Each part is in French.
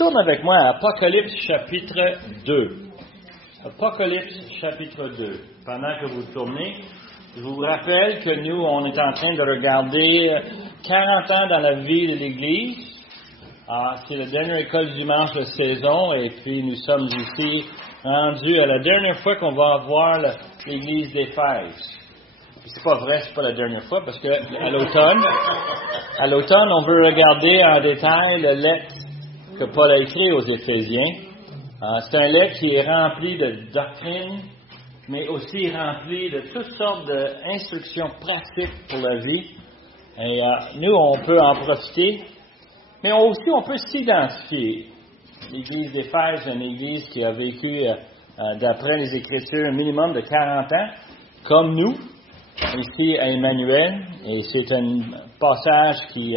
Tourne avec moi à Apocalypse chapitre 2. Apocalypse chapitre 2. Pendant que vous tournez, je vous rappelle que nous, on est en train de regarder 40 ans dans la vie de l'Église. C'est la dernière école dimanche de saison et puis nous sommes ici rendus à la dernière fois qu'on va voir l'Église d'Éphèse. C'est pas vrai, c'est pas la dernière fois parce que à l'automne, on veut regarder en détail la lettre que Paul a écrit aux Éphésiens. C'est un lettre qui est rempli de doctrines, mais aussi rempli de toutes sortes d'instructions pratiques pour la vie. Et nous, on peut en profiter, mais aussi on peut s'identifier. L'Église d'Éphèse est une Église qui a vécu, d'après les Écritures, un minimum de 40 ans, comme nous, ici à Emmanuel. Et c'est un passage qui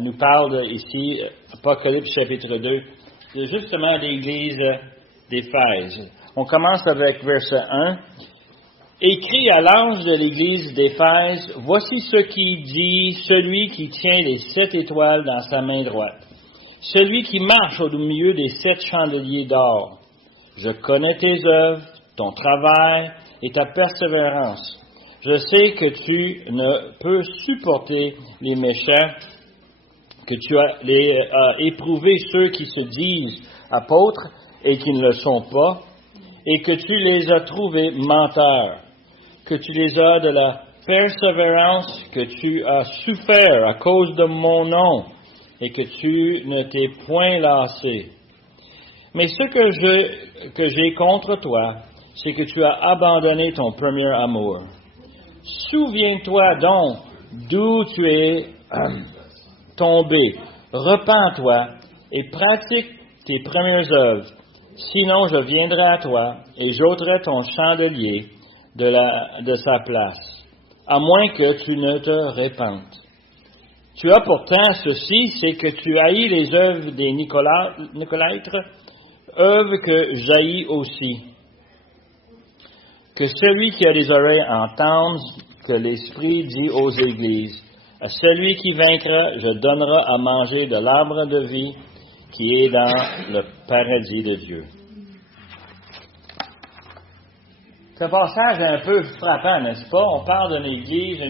nous parle ici, Apocalypse chapitre 2, de justement l'Église d'Éphèse. On commence avec verset 1. Écrit à l'ange de l'Église d'Éphèse, voici ce qui dit celui qui tient les 7 étoiles dans sa main droite, celui qui marche au milieu des 7 chandeliers d'or. Je connais tes œuvres, ton travail et ta persévérance. Je sais que tu ne peux supporter les méchants, que tu as éprouvé ceux qui se disent apôtres et qui ne le sont pas, et que tu les as trouvés menteurs, que tu les as de la persévérance, que tu as souffert à cause de mon nom, et que tu ne t'es point lassé. Mais ce que j'ai contre toi, c'est que tu as abandonné ton premier amour. Souviens-toi donc d'où tu es tombé. Repens-toi et pratique tes premières œuvres. Sinon, je viendrai à toi et j'ôterai ton chandelier de sa place, à moins que tu ne te répandes. Tu as pourtant ceci, c'est que tu haïs les œuvres des Nicolaïtres, œuvres que j'haïs aussi. Que celui qui a des oreilles entende que l'Esprit dit aux églises. À celui qui vaincra, je donnerai à manger de l'arbre de vie qui est dans le paradis de Dieu. Ce passage est un peu frappant, n'est-ce pas? On parle d'une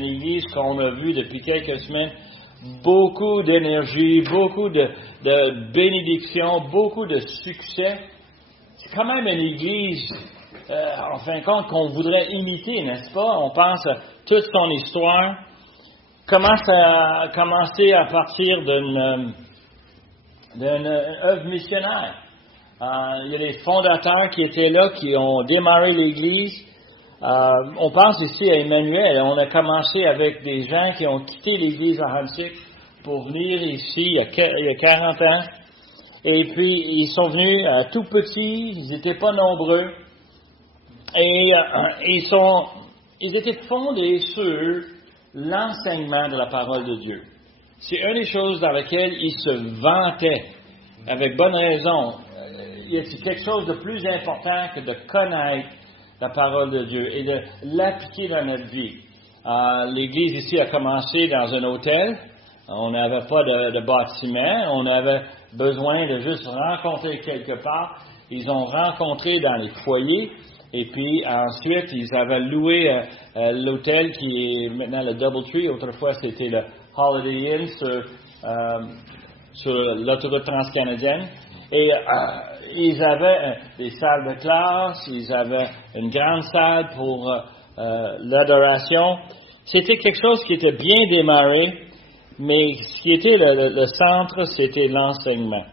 église qu'on a vue depuis quelques semaines, beaucoup d'énergie, beaucoup de bénédictions, beaucoup de succès. C'est quand même une église, en fin de compte, qu'on voudrait imiter, n'est-ce pas? On pense à toute son histoire. Commencer à partir d'une œuvre missionnaire. Il y a des fondateurs qui étaient là, qui ont démarré l'Église. On pense ici à Emmanuel. On a commencé avec des gens qui ont quitté l'Église à Hansik pour venir ici il y a 40 ans. Et puis, ils sont venus tout petits, ils n'étaient pas nombreux. Et ils étaient fondés sur l'enseignement de la parole de Dieu. C'est une des choses dans lesquelles ils se vantaient, avec bonne raison. Il y a quelque chose de plus important que de connaître la parole de Dieu et de l'appliquer dans notre vie. L'Église ici a commencé dans un hôtel. On n'avait pas de bâtiment. On avait besoin de juste rencontrer quelque part. Ils ont rencontré dans les foyers. Et puis ensuite, ils avaient loué l'hôtel qui est maintenant le Doubletree. Autrefois, c'était le Holiday Inn sur l'autoroute transcanadienne. Et ils avaient des salles de classe, ils avaient une grande salle pour l'adoration. C'était quelque chose qui était bien démarré, mais ce qui était le centre, c'était l'enseignement.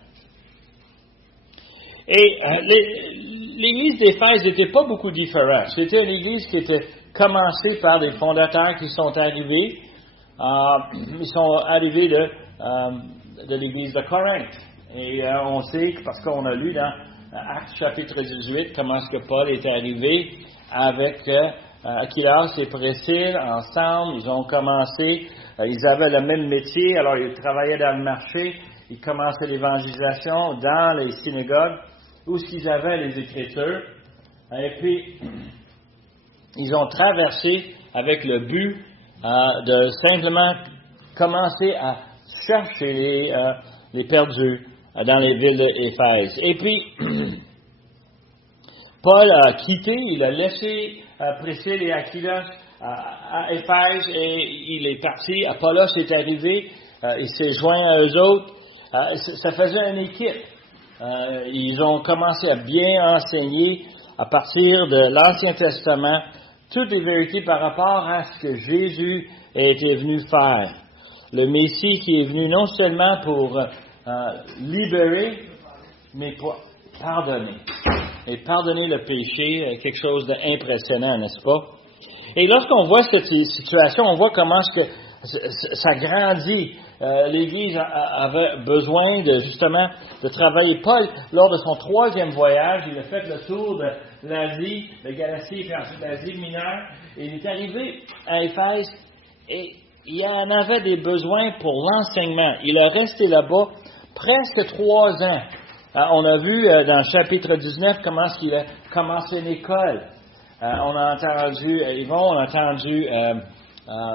Et l'Église d'Éphèse n'était pas beaucoup différente. C'était une Église qui était commencée par des fondateurs qui sont arrivés. Ils sont arrivés de l'Église de Corinthe. Et on sait, parce qu'on a lu dans Actes chapitre 18, comment est-ce que Paul est arrivé avec Aquilas et Priscille ensemble. Ils ont commencé, ils avaient le même métier, alors ils travaillaient dans le marché, ils commençaient l'évangélisation dans les synagogues, où ils avaient les Écritures. Et puis, ils ont traversé avec le but de simplement commencer à chercher les perdus, dans les villes d'Éphèse. Et puis, Paul a quitté, il a laissé Priscille et Aquilas à Éphèse et il est parti. Apollos est arrivé, il s'est joint à eux autres. Ça faisait une équipe. Ils ont commencé à bien enseigner à partir de l'Ancien Testament toutes les vérités par rapport à ce que Jésus était venu faire. Le Messie qui est venu non seulement pour libérer, mais pour pardonner. Et pardonner le péché, quelque chose d'impressionnant, n'est-ce pas? Et lorsqu'on voit cette situation, on voit comment est-ce que ça grandit. L'Église avait besoin justement de travailler. Paul, lors de son 3e voyage, il a fait le tour de l'Asie, de Galatie, puis ensuite l'Asie mineure. Et il est arrivé à Éphèse et il y en avait des besoins pour l'enseignement. Il a resté là-bas presque 3 ans. On a vu dans le chapitre 19 comment il a commencé une école. On a entendu Yvon, on a entendu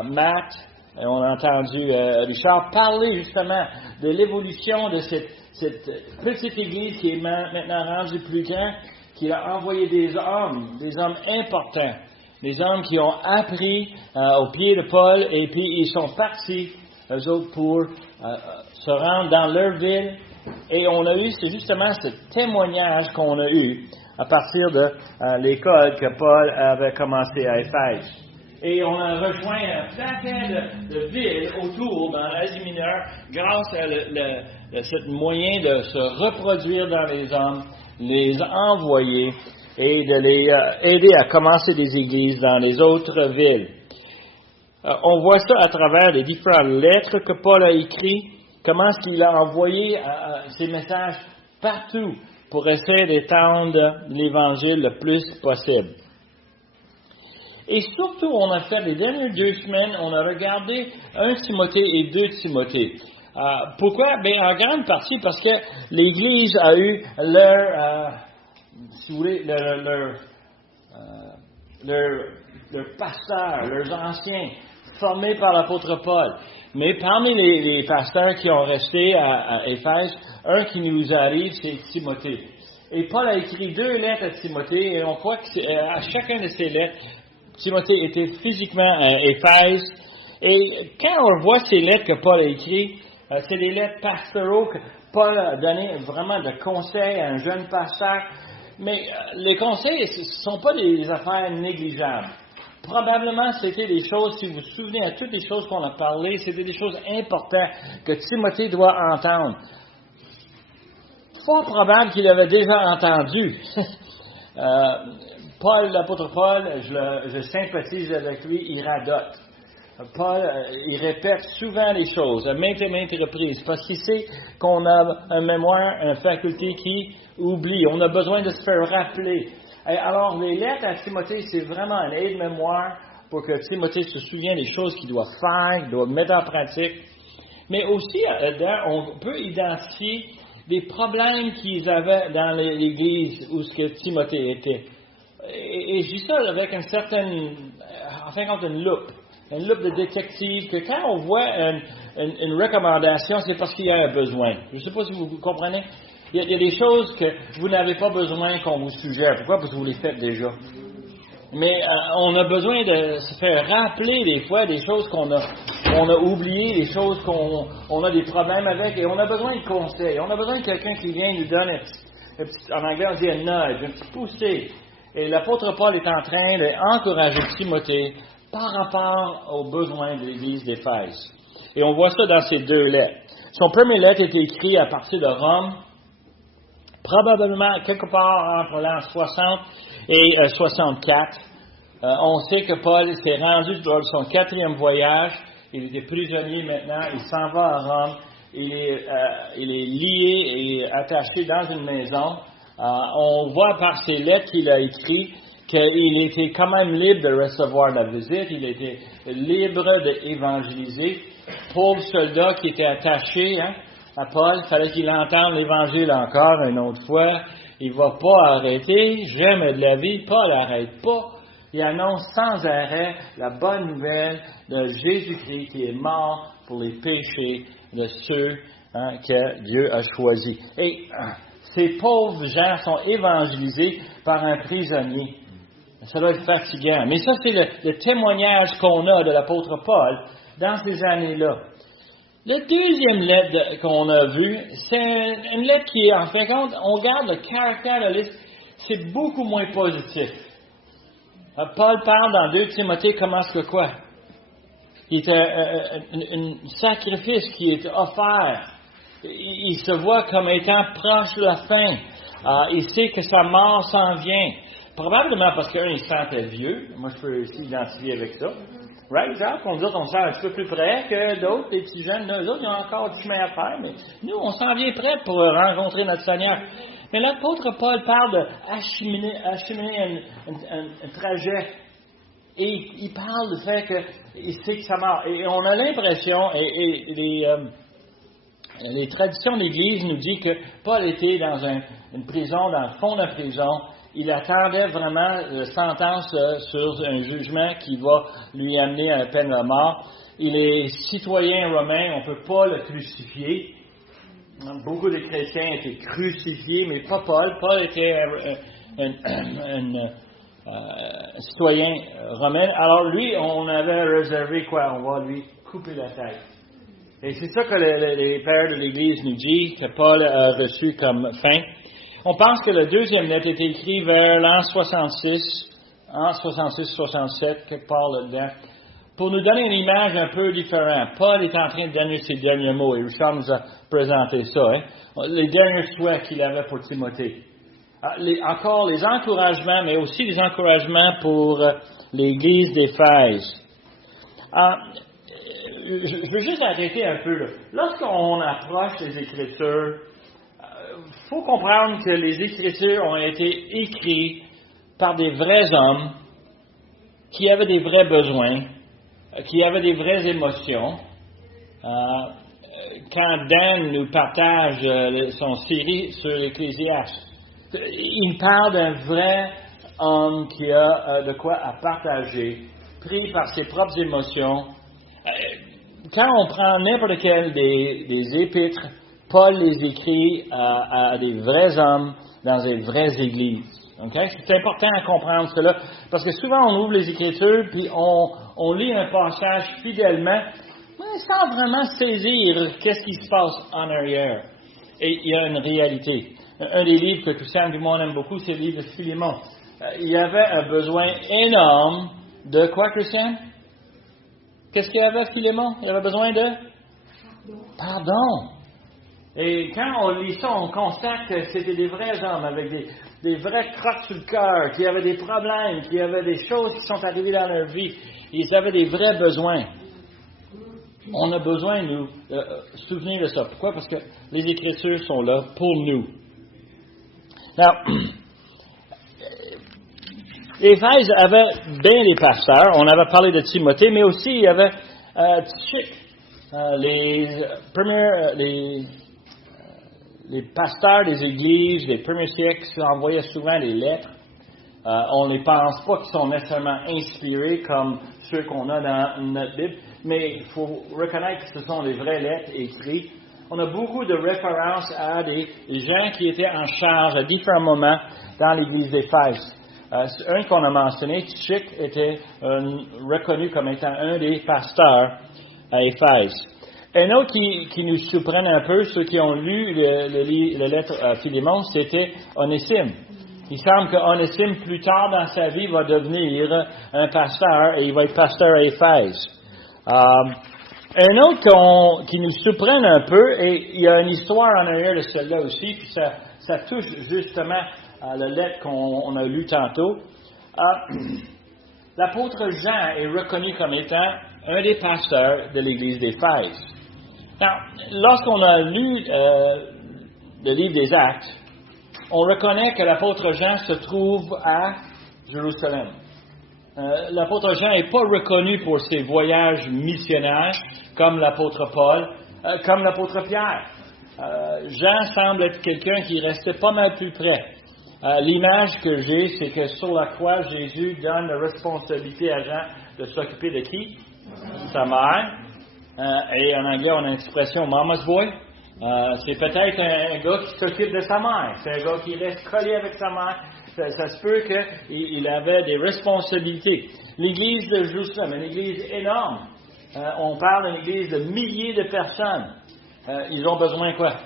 Matt, on a entendu Richard parler justement de l'évolution de cette petite église qui est maintenant rendue plus grande, qui a envoyé des hommes importants, des hommes qui ont appris au pied de Paul et puis ils sont partis, eux autres, pour se rendre dans leur ville. Et on a eu, c'est justement ce témoignage qu'on a eu à partir de l'école que Paul avait commencé à Éphèse. Et on a rejoint un paquet de villes autour dans l'Asie mineure grâce à ce moyen de se reproduire dans les hommes, les envoyer et de les aider à commencer des églises dans les autres villes. On voit ça à travers les différentes lettres que Paul a écrites, comment est-ce qu'il a envoyé ses messages partout pour essayer d'étendre l'Évangile le plus possible. Et surtout, on a fait les dernières 2 semaines, on a regardé 1 Timothée et 2 Timothée. Pourquoi? Bien, en grande partie parce que l'Église a eu si vous voulez, leurs pasteurs, leurs anciens, formés par l'apôtre Paul. Mais parmi les pasteurs qui ont resté à Éphèse, un qui nous arrive, c'est Timothée. Et Paul a écrit 2 lettres à Timothée, et on croit qu'à chacune de ces lettres, Timothée était physiquement à Éphèse. Et quand on voit ces lettres que Paul a écrites, c'est des lettres pastoraux que Paul a donné vraiment de conseils à un jeune pasteur. Mais les conseils ne sont pas des affaires négligeables. Probablement, c'était des choses, si vous vous souvenez à toutes les choses qu'on a parlé, c'était des choses importantes que Timothée doit entendre. Fort probable qu'il avait déjà entendu. Paul, l'apôtre Paul, je sympathise avec lui, il radote. Paul, il répète souvent les choses, à maintes et maintes reprises, parce qu'il sait qu'on a un mémoire, une faculté qui oublie. On a besoin de se faire rappeler. Et alors, les lettres à Timothée, c'est vraiment un aide-mémoire pour que Timothée se souvienne des choses qu'il doit faire, qu'il doit mettre en pratique. Mais aussi, on peut identifier des problèmes qu'ils avaient dans l'Église où ce que Timothée était. Et je dis ça avec une certaine, en fin de compte, une loupe de détective, que quand on voit une recommandation, c'est parce qu'il y a un besoin. Je ne sais pas si vous comprenez. Il y a des choses que vous n'avez pas besoin qu'on vous suggère. Pourquoi? Parce que vous les faites déjà. Mais on a besoin de se faire rappeler des fois des choses qu'on a oubliées, des choses qu'on a des problèmes avec, et on a besoin de conseils. On a besoin de quelqu'un qui vient nous donner, en anglais on dit un nudge, un petit poussé. Et l'apôtre Paul est en train d'encourager Timothée par rapport aux besoins de l'Église d'Éphèse. Et on voit ça dans ces 2 lettres. Son premier lettre est écrit à partir de Rome, probablement quelque part entre l'an 60 et 64. On sait que Paul s'est rendu lors de son 4e voyage. Il était prisonnier maintenant. Il s'en va à Rome. Il est lié et attaché dans une maison. On voit par ses lettres qu'il a écrites qu'il était quand même libre de recevoir la visite. Il était libre d'évangéliser. Pauvre soldat qui était attaché, à Paul, il fallait qu'il entende l'Évangile encore une autre fois. Il ne va pas arrêter, jamais de la vie. Paul n'arrête pas. Il annonce sans arrêt la bonne nouvelle de Jésus-Christ qui est mort pour les péchés de ceux que Dieu a choisi. Et ces pauvres gens sont évangélisés par un prisonnier. Ça doit être fatigant. Mais ça, c'est le témoignage qu'on a de l'apôtre Paul dans ces années-là. La deuxième lettre qu'on a vue, c'est une lettre qui est, en fin de compte, on regarde le caractère de la lettre, c'est beaucoup moins positif. Paul parle dans 2 Timothée comment est-ce que quoi? Il est un sacrifice qui est offert. Il se voit comme étant proche de la fin. Il sait que sa mort s'en vient. Probablement parce qu'un, il se sentait vieux. Moi, je peux aussi identifier avec ça. Right, Jacques? On dit qu'on se sent un petit peu plus près que d'autres, les petits jeunes. Eux autres, ils ont encore du chemin à faire. Mais nous, on s'en vient prêt pour rencontrer notre Seigneur. Mais l'apôtre Paul parle d'acheminer un trajet. Et il parle du fait qu'il sait que ça marche. Et on a l'impression, les traditions d'Église nous disent que Paul était dans une prison, dans le fond de la prison. Il attendait vraiment la sentence sur un jugement qui va lui amener à la peine de mort. Il est citoyen romain, on ne peut pas le crucifier. Beaucoup de chrétiens étaient crucifiés, mais pas Paul. Paul était un citoyen romain. Alors lui, on avait réservé quoi? On va lui couper la tête. Et c'est ça que les pères de l'Église nous disent, que Paul a reçu comme fin. On pense que le deuxième lettre est écrit vers l'an 66, 67, quelque part là-dedans, pour nous donner une image un peu différente. Paul est en train de donner ses derniers mots, et Richard nous a présenté ça, les derniers souhaits qu'il avait pour Timothée. Encore les encouragements, mais aussi les encouragements pour l'Église d'Éphèse. Je veux juste arrêter un peu là. Lorsqu'on approche les Écritures, il faut comprendre que les Écritures ont été écrites par des vrais hommes qui avaient des vrais besoins, qui avaient des vraies émotions. Quand Dan nous partage son série sur l'Ecclésiaste, il parle d'un vrai homme qui a de quoi à partager, pris par ses propres émotions. Quand on prend n'importe quel des épîtres, Paul les écrit à des vrais hommes dans des vraies églises. Okay? C'est important à comprendre cela, parce que souvent on ouvre les Écritures, puis on lit un passage fidèlement, mais sans vraiment saisir qu'est-ce qui se passe en arrière. Et il y a une réalité. Un des livres que Christian Dumont aime beaucoup, c'est le livre de Philémon. Il y avait un besoin énorme de quoi, Christian? Qu'est-ce qu'il y avait, Philémon? Il avait besoin de pardon. Et quand on lit ça, on constate que c'était des vrais hommes avec des vrais crottes sur le cœur, qui avaient des problèmes, qui avaient des choses qui sont arrivées dans leur vie. Ils avaient des vrais besoins. On a besoin de nous souvenir de ça. Pourquoi? Parce que les Écritures sont là pour nous. Alors, Éphèse avait bien des pasteurs. On avait parlé de Timothée, mais aussi il y avait Tychik. Les pasteurs des églises des premiers siècles envoyaient souvent des lettres. On ne pense pas qu'ils sont nécessairement inspirés comme ceux qu'on a dans notre Bible, mais il faut reconnaître que ce sont des vraies lettres écrites. On a beaucoup de références à des gens qui étaient en charge à différents moments dans l'église d'Éphèse. Un qu'on a mentionné, Tychik, était reconnu comme étant un des pasteurs à Éphèse. Un autre qui nous surprend un peu, ceux qui ont lu la lettre à Philémon, c'était Onésime. Il semble que Onésime, plus tard dans sa vie, va devenir un pasteur et il va être pasteur à Éphèse. Un autre qui nous surprend un peu, et il y a une histoire en arrière de celle-là aussi, puis ça touche justement à la lettre qu'on a lue tantôt. L'apôtre Jean est reconnu comme étant un des pasteurs de l'église d'Éphèse. Alors, lorsqu'on a lu le livre des Actes, on reconnaît que l'apôtre Jean se trouve à Jérusalem. L'apôtre Jean n'est pas reconnu pour ses voyages missionnaires, comme l'apôtre Paul, comme l'apôtre Pierre. Jean semble être quelqu'un qui restait pas mal plus près. L'image que j'ai, c'est que sur la croix, Jésus donne la responsabilité à Jean de s'occuper de qui? Sa mère. Et en anglais, on a l'expression « mama's boy ». C'est peut-être un gars qui s'occupe de sa mère. C'est un gars qui reste collé avec sa mère. Ça se peut qu'il avait des responsabilités. L'Église de Jérusalem, une Église énorme. On parle d'une Église de milliers de personnes. Ils ont besoin de quoi?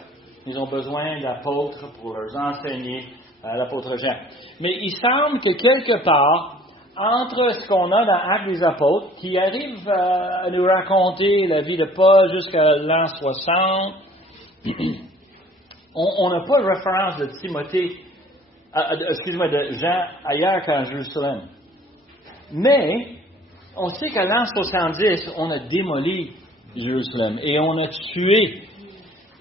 Ils ont besoin d'apôtres pour leur enseigner l'apôtre Jean. Mais il semble que quelque part, entre ce qu'on a dans Actes des Apôtres, qui arrive à nous raconter la vie de Paul jusqu'à l'an 60, on n'a pas de référence de Timothée, de Jean ailleurs qu'en Jérusalem. Mais, on sait qu'à l'an 70, on a démoli Jérusalem et on a tué.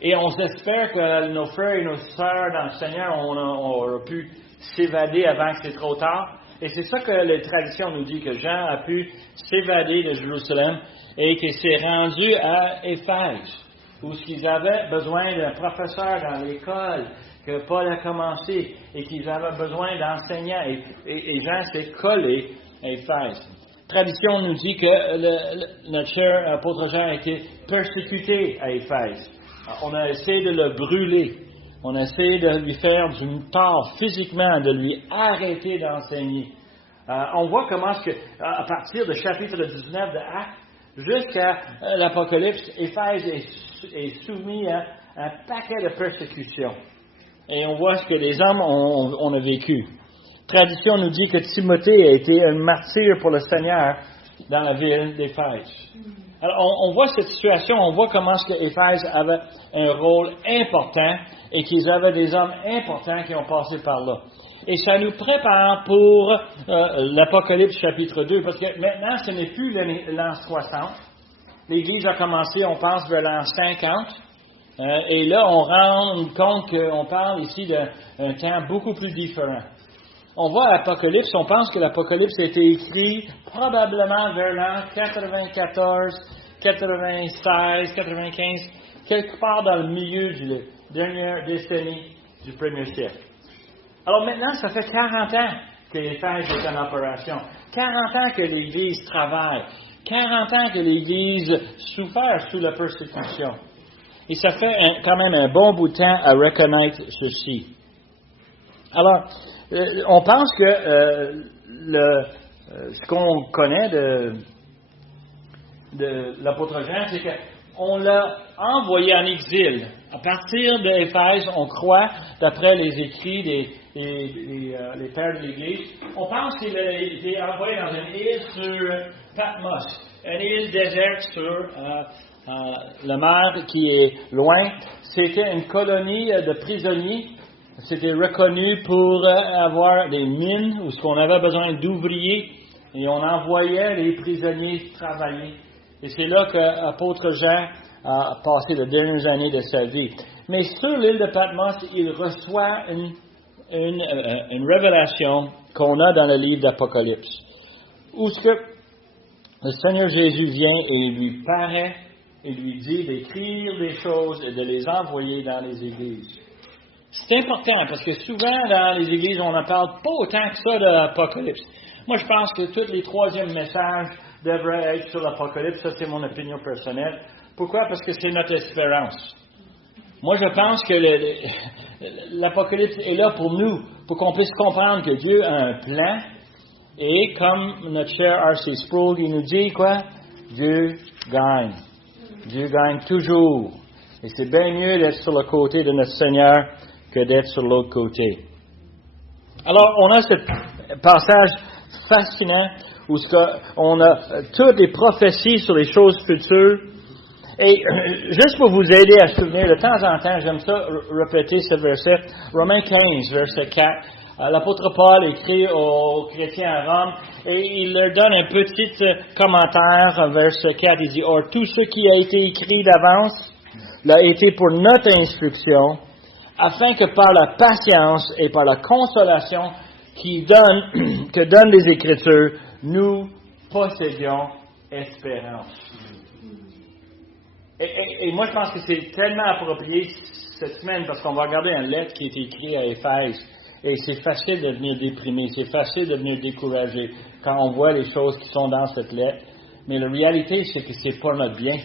Et on espère que nos frères et nos sœurs dans le Seigneur ont pu s'évader avant que c'est trop tard. Et c'est ça que la tradition nous dit, que Jean a pu s'évader de Jérusalem et qu'il s'est rendu à Éphèse, où ils avaient besoin d'un professeur dans l'école que Paul a commencé et qu'ils avaient besoin d'enseignants. Et Jean s'est collé à Éphèse. La tradition nous dit que notre cher apôtre Jean a été persécuté à Éphèse. On a essayé de le brûler. On a essayé de lui faire du tort physiquement, de lui arrêter d'enseigner. On voit comment, à partir du chapitre 19 de Actes jusqu'à l'Apocalypse, Éphèse est soumis à un paquet de persécutions. Et on voit ce que les hommes ont vécu. La tradition nous dit que Timothée a été un martyr pour le Seigneur dans la ville d'Éphèse. Alors, on voit cette situation, on voit comment Éphèse avait un rôle important et qu'ils avaient des hommes importants qui ont passé par là. Et ça nous prépare pour l'Apocalypse chapitre 2, parce que maintenant, ce n'est plus l'an 60. L'Église a commencé, on pense, vers l'an 50. Et là, on rend compte qu'on parle ici d'un temps beaucoup plus différent. On voit l'Apocalypse, on pense que l'Apocalypse a été écrit probablement vers l'an 94, 96, 95, quelque part dans le milieu de la dernière décennie du premier siècle. Alors maintenant, ça fait 40 ans que l'Éphèse est en opération, 40 ans que l'Église travaille, 40 ans que l'Église souffre sous la persécution. Et ça fait quand même un bon bout de temps à reconnaître ceci. Alors, on pense que ce qu'on connaît de l'apôtre Jean, c'est qu'on l'a envoyé en exil. À partir d'Éphèse, on croit, d'après les écrits des pères de l'Église, on pense qu'il a été envoyé dans une île sur Patmos, une île déserte sur la mer qui est loin. C'était une colonie de prisonniers. C'était reconnu pour avoir des mines où on avait besoin d'ouvriers et on envoyait les prisonniers travailler. Et c'est là que l'apôtre Jean a passé les dernières années de sa vie. Mais sur l'île de Patmos, il reçoit une révélation qu'on a dans le livre d'Apocalypse, où ce que le Seigneur Jésus vient et lui paraît et lui dit d'écrire des choses et de les envoyer dans les églises. C'est important parce que souvent dans les églises, on n'en parle pas autant que ça de l'Apocalypse. Moi, je pense que tous les troisièmes messages devraient être sur l'Apocalypse. Ça, c'est mon opinion personnelle. Pourquoi? Parce que c'est notre espérance. Moi, je pense que l'Apocalypse est là pour nous, pour qu'on puisse comprendre que Dieu a un plan. Et comme notre cher R.C. Sproul, il nous dit quoi? Dieu gagne. Dieu gagne toujours. Et c'est bien mieux d'être sur le côté de notre Seigneur que d'être sur l'autre côté. Alors, on a ce passage fascinant où on a toutes les prophéties sur les choses futures. Et juste pour vous aider à se souvenir, de temps en temps, j'aime ça répéter ce verset, Romains 15, verset 4. L'apôtre Paul écrit aux chrétiens à Rome et il leur donne un petit commentaire, verset 4. Il dit, « Or, tout ce qui a été écrit d'avance l'a été pour notre instruction, afin que par la patience et par la consolation que donnent les Écritures, nous possédions espérance. » Et moi, je pense que c'est tellement approprié cette semaine parce qu'on va regarder une lettre qui est écrite à Éphèse. Et c'est facile de devenir déprimé, c'est facile de devenir découragé quand on voit les choses qui sont dans cette lettre. Mais la réalité, c'est que c'est pour notre bien.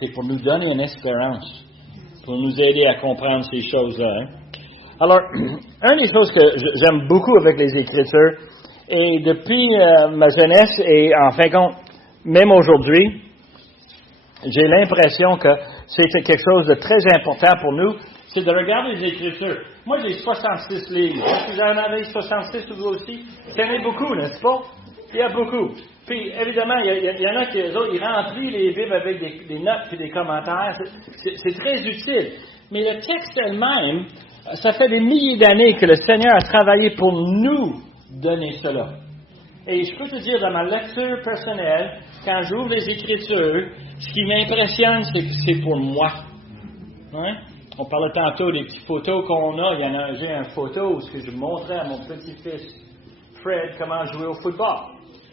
C'est pour nous donner une espérance. pour nous aider à comprendre ces choses-là. Hein. Alors, une des choses que j'aime beaucoup avec les Écritures, et depuis ma jeunesse, et en fin de compte, même aujourd'hui, j'ai l'impression que c'est quelque chose de très important pour nous, c'est de regarder les Écritures. Moi, j'ai 66 livres. Est-ce que vous en avez 66 vous aussi? C'en est beaucoup, n'est-ce pas? Il y a beaucoup. Puis, évidemment, il y en a qui, eux autres, ils remplissent les Bibles avec des notes et des commentaires. C'est très utile. Mais le texte elle-même, ça fait des milliers d'années que le Seigneur a travaillé pour nous donner cela. Et je peux te dire, dans ma lecture personnelle, quand j'ouvre les Écritures, ce qui m'impressionne, c'est que c'est pour moi. Hein? On parlait tantôt des petites photos qu'on a. J'ai une photo où je montrais à mon petit-fils Fred comment jouer au football.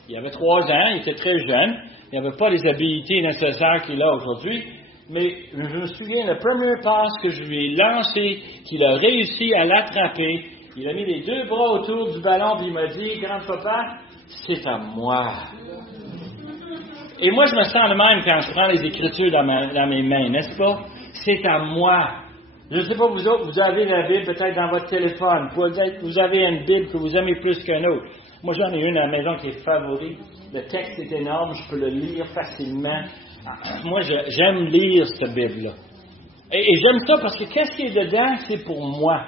Il avait 3 ans, il était très jeune. Il n'avait pas les habiletés nécessaires qu'il a aujourd'hui. Mais je me souviens, le premier passe que je lui ai lancé, qu'il a réussi à l'attraper, il a mis les 2 bras autour du ballon et il m'a dit, « Grand-papa, c'est à moi. » Et moi, je me sens de même quand je prends les Écritures dans mes mains, n'est-ce pas? C'est à moi. Je ne sais pas, vous autres, vous avez la Bible peut-être dans votre téléphone. Peut-être vous avez une Bible que vous aimez plus qu'une autre. Moi, j'en ai une à la maison qui est favorite. Le texte est énorme, je peux le lire facilement. Moi, j'aime lire cette Bible-là. Et j'aime ça parce que qu'est-ce qui est dedans, c'est pour moi.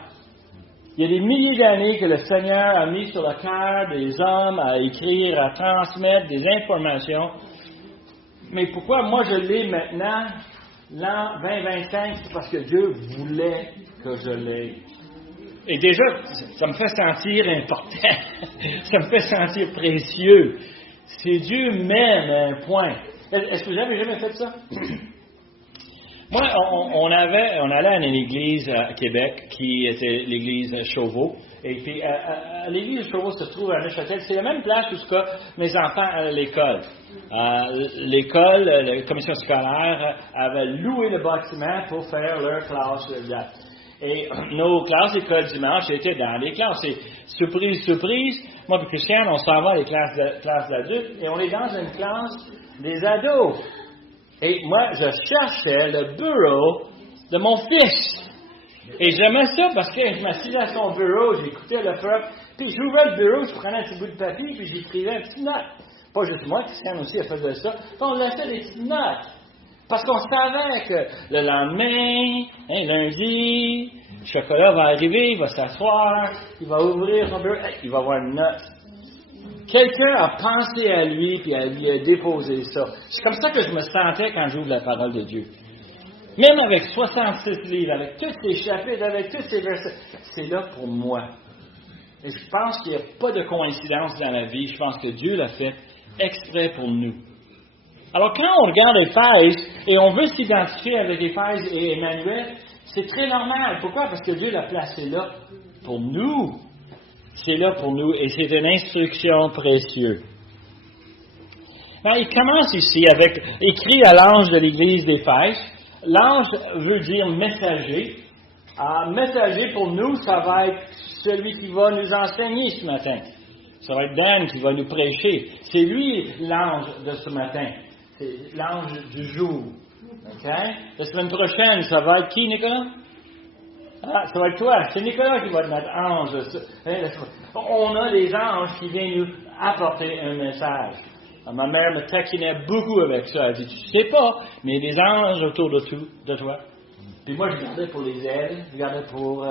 Il y a des milliers d'années que le Seigneur a mis sur le cœur des hommes à écrire, à transmettre des informations. Mais pourquoi moi je l'ai maintenant, l'an 2025, c'est parce que Dieu voulait que je l'ai. Et déjà, ça me fait sentir important. Ça me fait sentir précieux. C'est Dieu m'aime à un point. Est-ce que vous avez jamais fait ça? Moi, on allait à une église à Québec qui était l'église Chauveau. Et puis, à l'église Chauveau se trouve à Neuchâtel. C'est la même place où mes enfants allaient à l'école. L'école, la commission scolaire, avait loué le bâtiment pour faire leur classe. Et nos classes d'école dimanche étaient dans les classes. Et surprise, surprise, moi et Christiane, on s'en va à les classes d'adultes et on est dans une classe des ados. Et moi, je cherchais le bureau de mon fils. Et j'aimais ça parce que je m'assisais à son bureau, j'écoutais le prof, puis j'ouvrais le bureau, je prenais un petit bout de papier, puis j'écrivais une petite note. Pas juste moi, Christiane aussi a fait ça. Puis on laissait des petites notes. Parce qu'on savait que le lendemain, lundi, le chocolat va arriver, il va s'asseoir, il va ouvrir son bureau, il va avoir une note. Quelqu'un a pensé à lui, puis à lui a déposé ça. C'est comme ça que je me sentais quand j'ouvre la parole de Dieu. Même avec 66 livres, avec tous ces chapitres, avec tous ces versets, c'est là pour moi. Et je pense qu'il n'y a pas de coïncidence dans la vie. Je pense que Dieu l'a fait exprès pour nous. Alors, quand on regarde Éphèse et on veut s'identifier avec Éphèse et Emmanuel, c'est très normal. Pourquoi? Parce que Dieu l'a placé là pour nous. C'est là pour nous et c'est une instruction précieuse. Alors, il commence ici avec écrit à l'ange de l'église d'Éphèse. L'ange veut dire messager. Messager pour nous, ça va être celui qui va nous enseigner ce matin. Ça va être Dan qui va nous prêcher. C'est lui l'ange de ce matin. C'est l'ange du jour. Okay? La semaine prochaine, ça va être qui, Nicolas? Ça va être toi. C'est Nicolas qui va être notre ange. On a des anges qui viennent nous apporter un message. Ma mère me taquinait beaucoup avec ça. Elle dit, tu sais pas, mais il y a des anges autour de toi. Puis moi, je regardais pour les ailes, je regardais pour,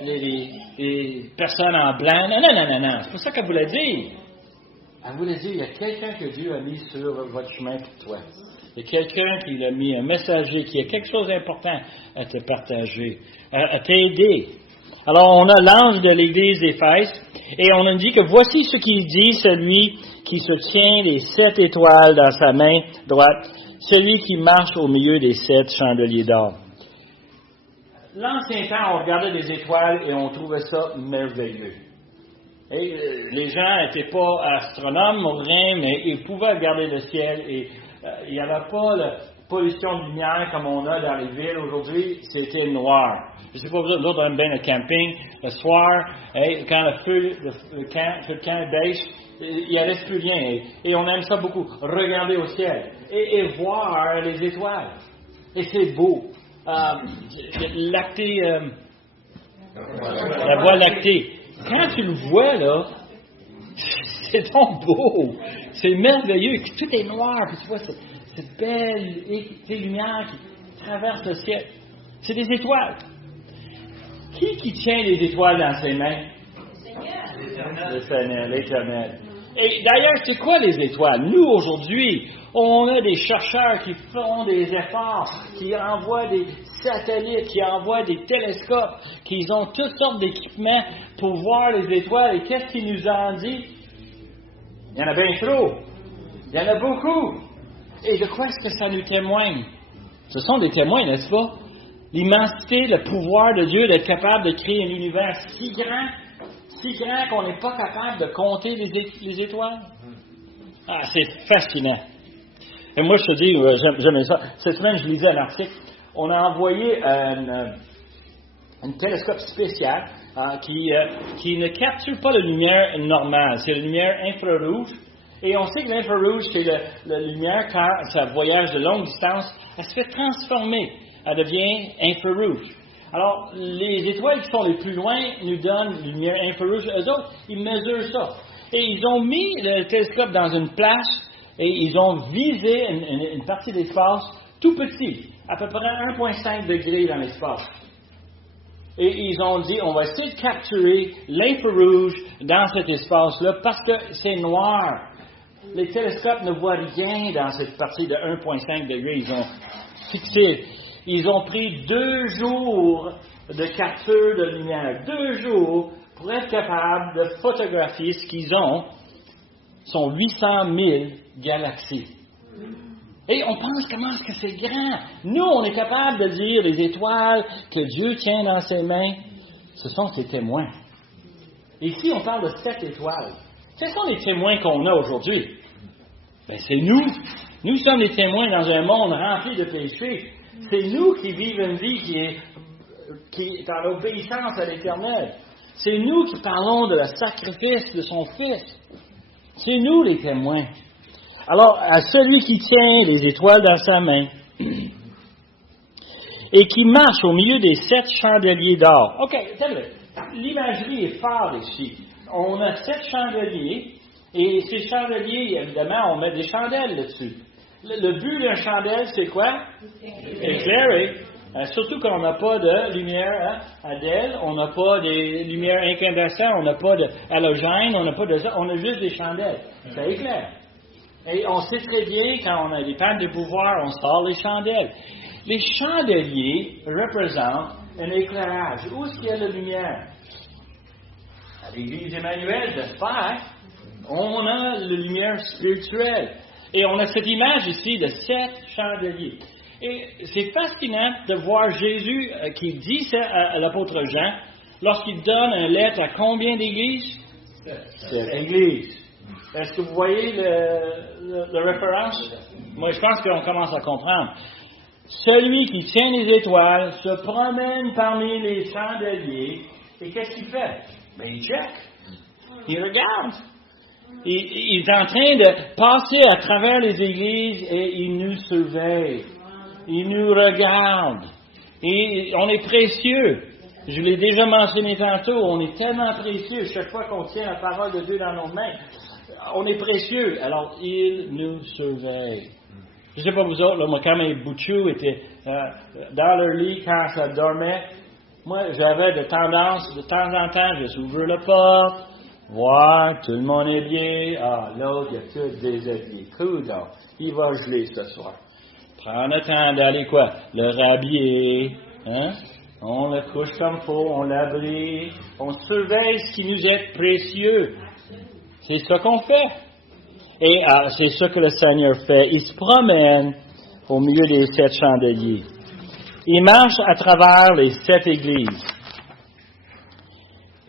les personnes en blanc. Non. C'est pas ça qu'elle voulait dire. Elle voulait dire, il y a quelqu'un que Dieu a mis sur votre chemin pour toi. Il y a quelqu'un qui a mis un messager, qui a quelque chose d'important à te partager, à t'aider. Alors, on a l'ange de l'église d'Éphèse, et on a dit que voici ce qu'il dit, celui qui se tient les 7 étoiles dans sa main droite, celui qui marche au milieu des 7 chandeliers d'or. L'ancien temps, on regardait les étoiles et on trouvait ça merveilleux. Et les gens n'étaient pas astronomes ou rien, mais ils pouvaient regarder le ciel et il n'y avait pas la pollution de lumière comme on a dans les villes aujourd'hui, c'était noir. Je ne sais pas, l'autre aime bien le camping, le soir, quand le feu de camp baisse, il n'y reste plus rien. Et on aime ça beaucoup, regarder au ciel et voir les étoiles. Et c'est beau. lactée, la voie lactée. Quand tu le vois, là, c'est donc beau. C'est merveilleux. Tout est noir. Puis tu vois cette belle lumière qui traverse le ciel. C'est des étoiles. Qui tient les étoiles dans ses mains? Le Seigneur, l'Éternel. Et d'ailleurs, c'est quoi les étoiles? Nous, aujourd'hui, on a des chercheurs qui font des efforts, qui envoient des satellites, qui envoient des télescopes, qui ont toutes sortes d'équipements pour voir les étoiles. Et qu'est-ce qu'ils nous ont dit? Il y en a bien trop. Il y en a beaucoup. Et de quoi est-ce que ça nous témoigne? Ce sont des témoins, n'est-ce pas? L'immensité, le pouvoir de Dieu d'être capable de créer un univers si grand qu'on n'est pas capable de compter les étoiles. Ah, c'est fascinant. Et moi, je te dis, j'aime ça. Cette semaine, je lisais un article. On a envoyé un télescope spécial qui ne capture pas la lumière normale. C'est la lumière infrarouge. Et on sait que l'infrarouge, c'est la lumière, quand ça voyage de longue distance, elle se fait transformer. Elle devient infrarouge. Alors, les étoiles qui sont les plus loin nous donnent une lumière infrarouge. Eux autres, ils mesurent ça. Et ils ont mis le télescope dans une place et ils ont visé une partie de l'espace tout petit, à peu près 1,5 degrés dans l'espace. Et ils ont dit, on va essayer de capturer l'infrarouge dans cet espace-là parce que c'est noir. Les télescopes ne voient rien dans cette partie de 1,5 degrés. Ils ont fixé. Ils ont pris 2 jours de capture de lumière. 2 jours pour être capables de photographier ce qu'ils ont. Sont 800 000 galaxies. Et on pense comment est-ce que c'est grand. Nous, on est capable de dire les étoiles que Dieu tient dans ses mains. Ce sont ses témoins. Et ici, on parle de 7 étoiles. Quels sont les témoins qu'on a aujourd'hui? Ben, c'est nous. Nous sommes les témoins dans un monde rempli de péchés. C'est nous qui vivons une vie qui est en obéissance à l'Éternel. C'est nous qui parlons de le sacrifice de son Fils. C'est nous les témoins. Alors, à celui qui tient les étoiles dans sa main et qui marche au milieu des 7 chandeliers d'or. OK, l'imagerie est forte ici. On a 7 chandeliers et ces chandeliers, évidemment, on met des chandelles là-dessus. Le but d'un chandelle, c'est quoi? Éclairer. Surtout qu'on n'a pas de lumière Adèle, on n'a pas des lumières incandescentes, on n'a pas de halogène, on n'a pas de ça, on a juste des chandelles. Ça éclaire. Et on sait très bien, quand on a des pannes de pouvoir, on sort les chandelles. Les chandeliers représentent un éclairage. Où est-ce qu'il y a la lumière? À l'Église Emmanuel, j'espère, on a la lumière spirituelle. Et on a cette image ici de 7 chandeliers. Et c'est fascinant de voir Jésus qui dit ça à l'apôtre Jean lorsqu'il donne une lettre à combien d'églises? 7 églises. Est-ce que vous voyez la référence? Moi, je pense qu'on commence à comprendre. Celui qui tient les étoiles se promène parmi les chandeliers et qu'est-ce qu'il fait? Ben, il check. Il regarde. Il est en train de passer à travers les églises et il nous surveille. Il nous regarde. Et on est précieux. Je l'ai déjà mentionné tantôt, on est tellement précieux chaque fois qu'on tient la parole de Dieu dans nos mains. On est précieux. Alors, il nous surveille. Je ne sais pas vous autres, là, moi, quand mes boutchous étaient dans leur lit quand ça dormait, moi, j'avais de temps en temps, je s'ouvre la porte, voir, tout le monde est bien. Ah, l'autre, il y a tout déshabillé. Cool, donc, il va geler ce soir. Prendre le temps d'aller quoi? Le rhabiller, hein? On le couche comme il faut, on l'abrit, on surveille ce qui nous est précieux. C'est ça qu'on fait. Et c'est ça que le Seigneur fait. Il se promène au milieu des 7 chandeliers. Il marche à travers les 7 églises.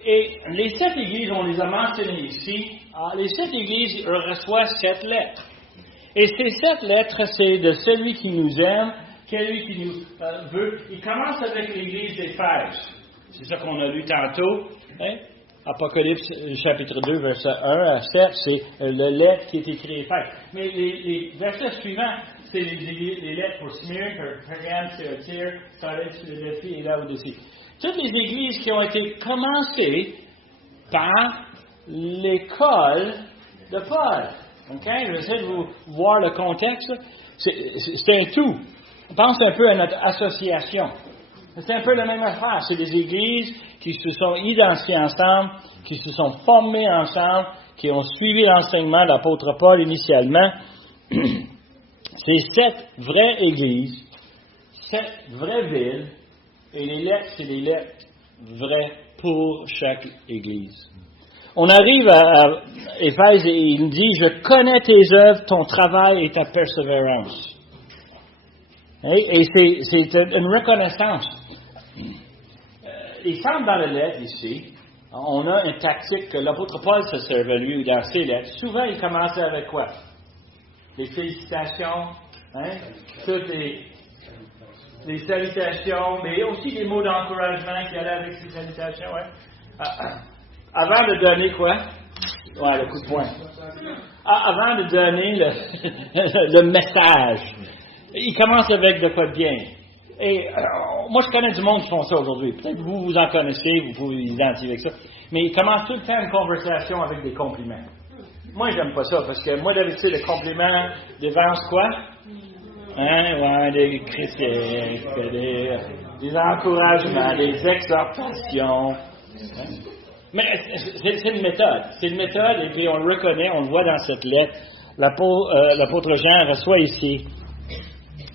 Et les 7 églises, on les a mentionnées ici. Les 7 églises reçoivent 7 lettres. Et ces 7 lettres, c'est de celui qui nous aime, celui qui nous veut. Il commence avec l'église d'Éphèse. C'est ça qu'on a lu tantôt. Hein? Apocalypse chapitre 2, verset 1 à 7, c'est la lettre qui est écrite à Éphèse. Mais les versets suivants, c'est les lettres pour Smyrne, Pergame, Thyatire, Sardis, Philadelphie et Laodicée. Toutes les églises qui ont été commencées par l'école de Paul. Okay? J'essaie de vous voir le contexte. C'est un tout. On pense un peu à notre association. C'est un peu la même affaire. C'est des églises qui se sont identifiées ensemble, qui se sont formées ensemble, qui ont suivi l'enseignement de l'apôtre Paul initialement. C'est 7 vraies églises, 7 vraies villes, et les lettres, c'est des lettres vraies pour chaque église. On arrive à Éphèse et il dit, « Je connais tes œuvres, ton travail et ta persévérance. » Et c'est une reconnaissance. Il semble dans la lettre ici, on a une tactique que l'apôtre Paul se servait lui dans ses lettres. Souvent, il commençait avec quoi? Les félicitations, toutes les salutations, mais aussi des mots d'encouragement qui allaient avec ces salutations. Avant de donner quoi? Le coup de poing. Avant de donner le message, il commence avec de quoi de bien. Et moi, je connais du monde qui font ça aujourd'hui. Peut-être que vous en connaissez, vous pouvez vous identifier avec ça. Mais il commence tout le temps une conversation avec des compliments. Moi, j'aime pas ça, parce que moi, d'habitude, le compliment dévance quoi? Des critiques, des encouragements, des exhortations. Mais c'est une méthode. C'est une méthode, et puis on le reconnaît, on le voit dans cette lettre. L'apôtre Jean reçoit ici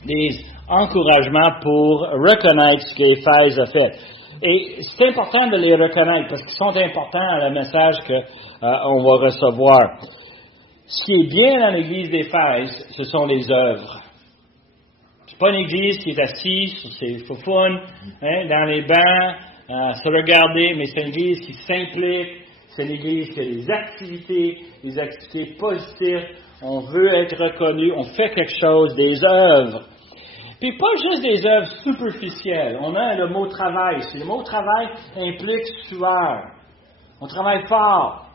des encouragements pour reconnaître ce qu'Éphèse a fait. Et c'est important de les reconnaître parce qu'ils sont importants à le message qu'on va recevoir. Ce qui est bien dans l'église d'Éphèse, ce sont les œuvres. C'est pas une église qui est assise sur ses faufounes, dans les bancs, à se regarder, mais c'est une église qui s'implique, c'est une église qui a des activités positives. On veut être reconnu, on fait quelque chose, des œuvres. Puis pas juste des œuvres superficielles. On a le mot travail. Le mot travail implique sueur. On travaille fort.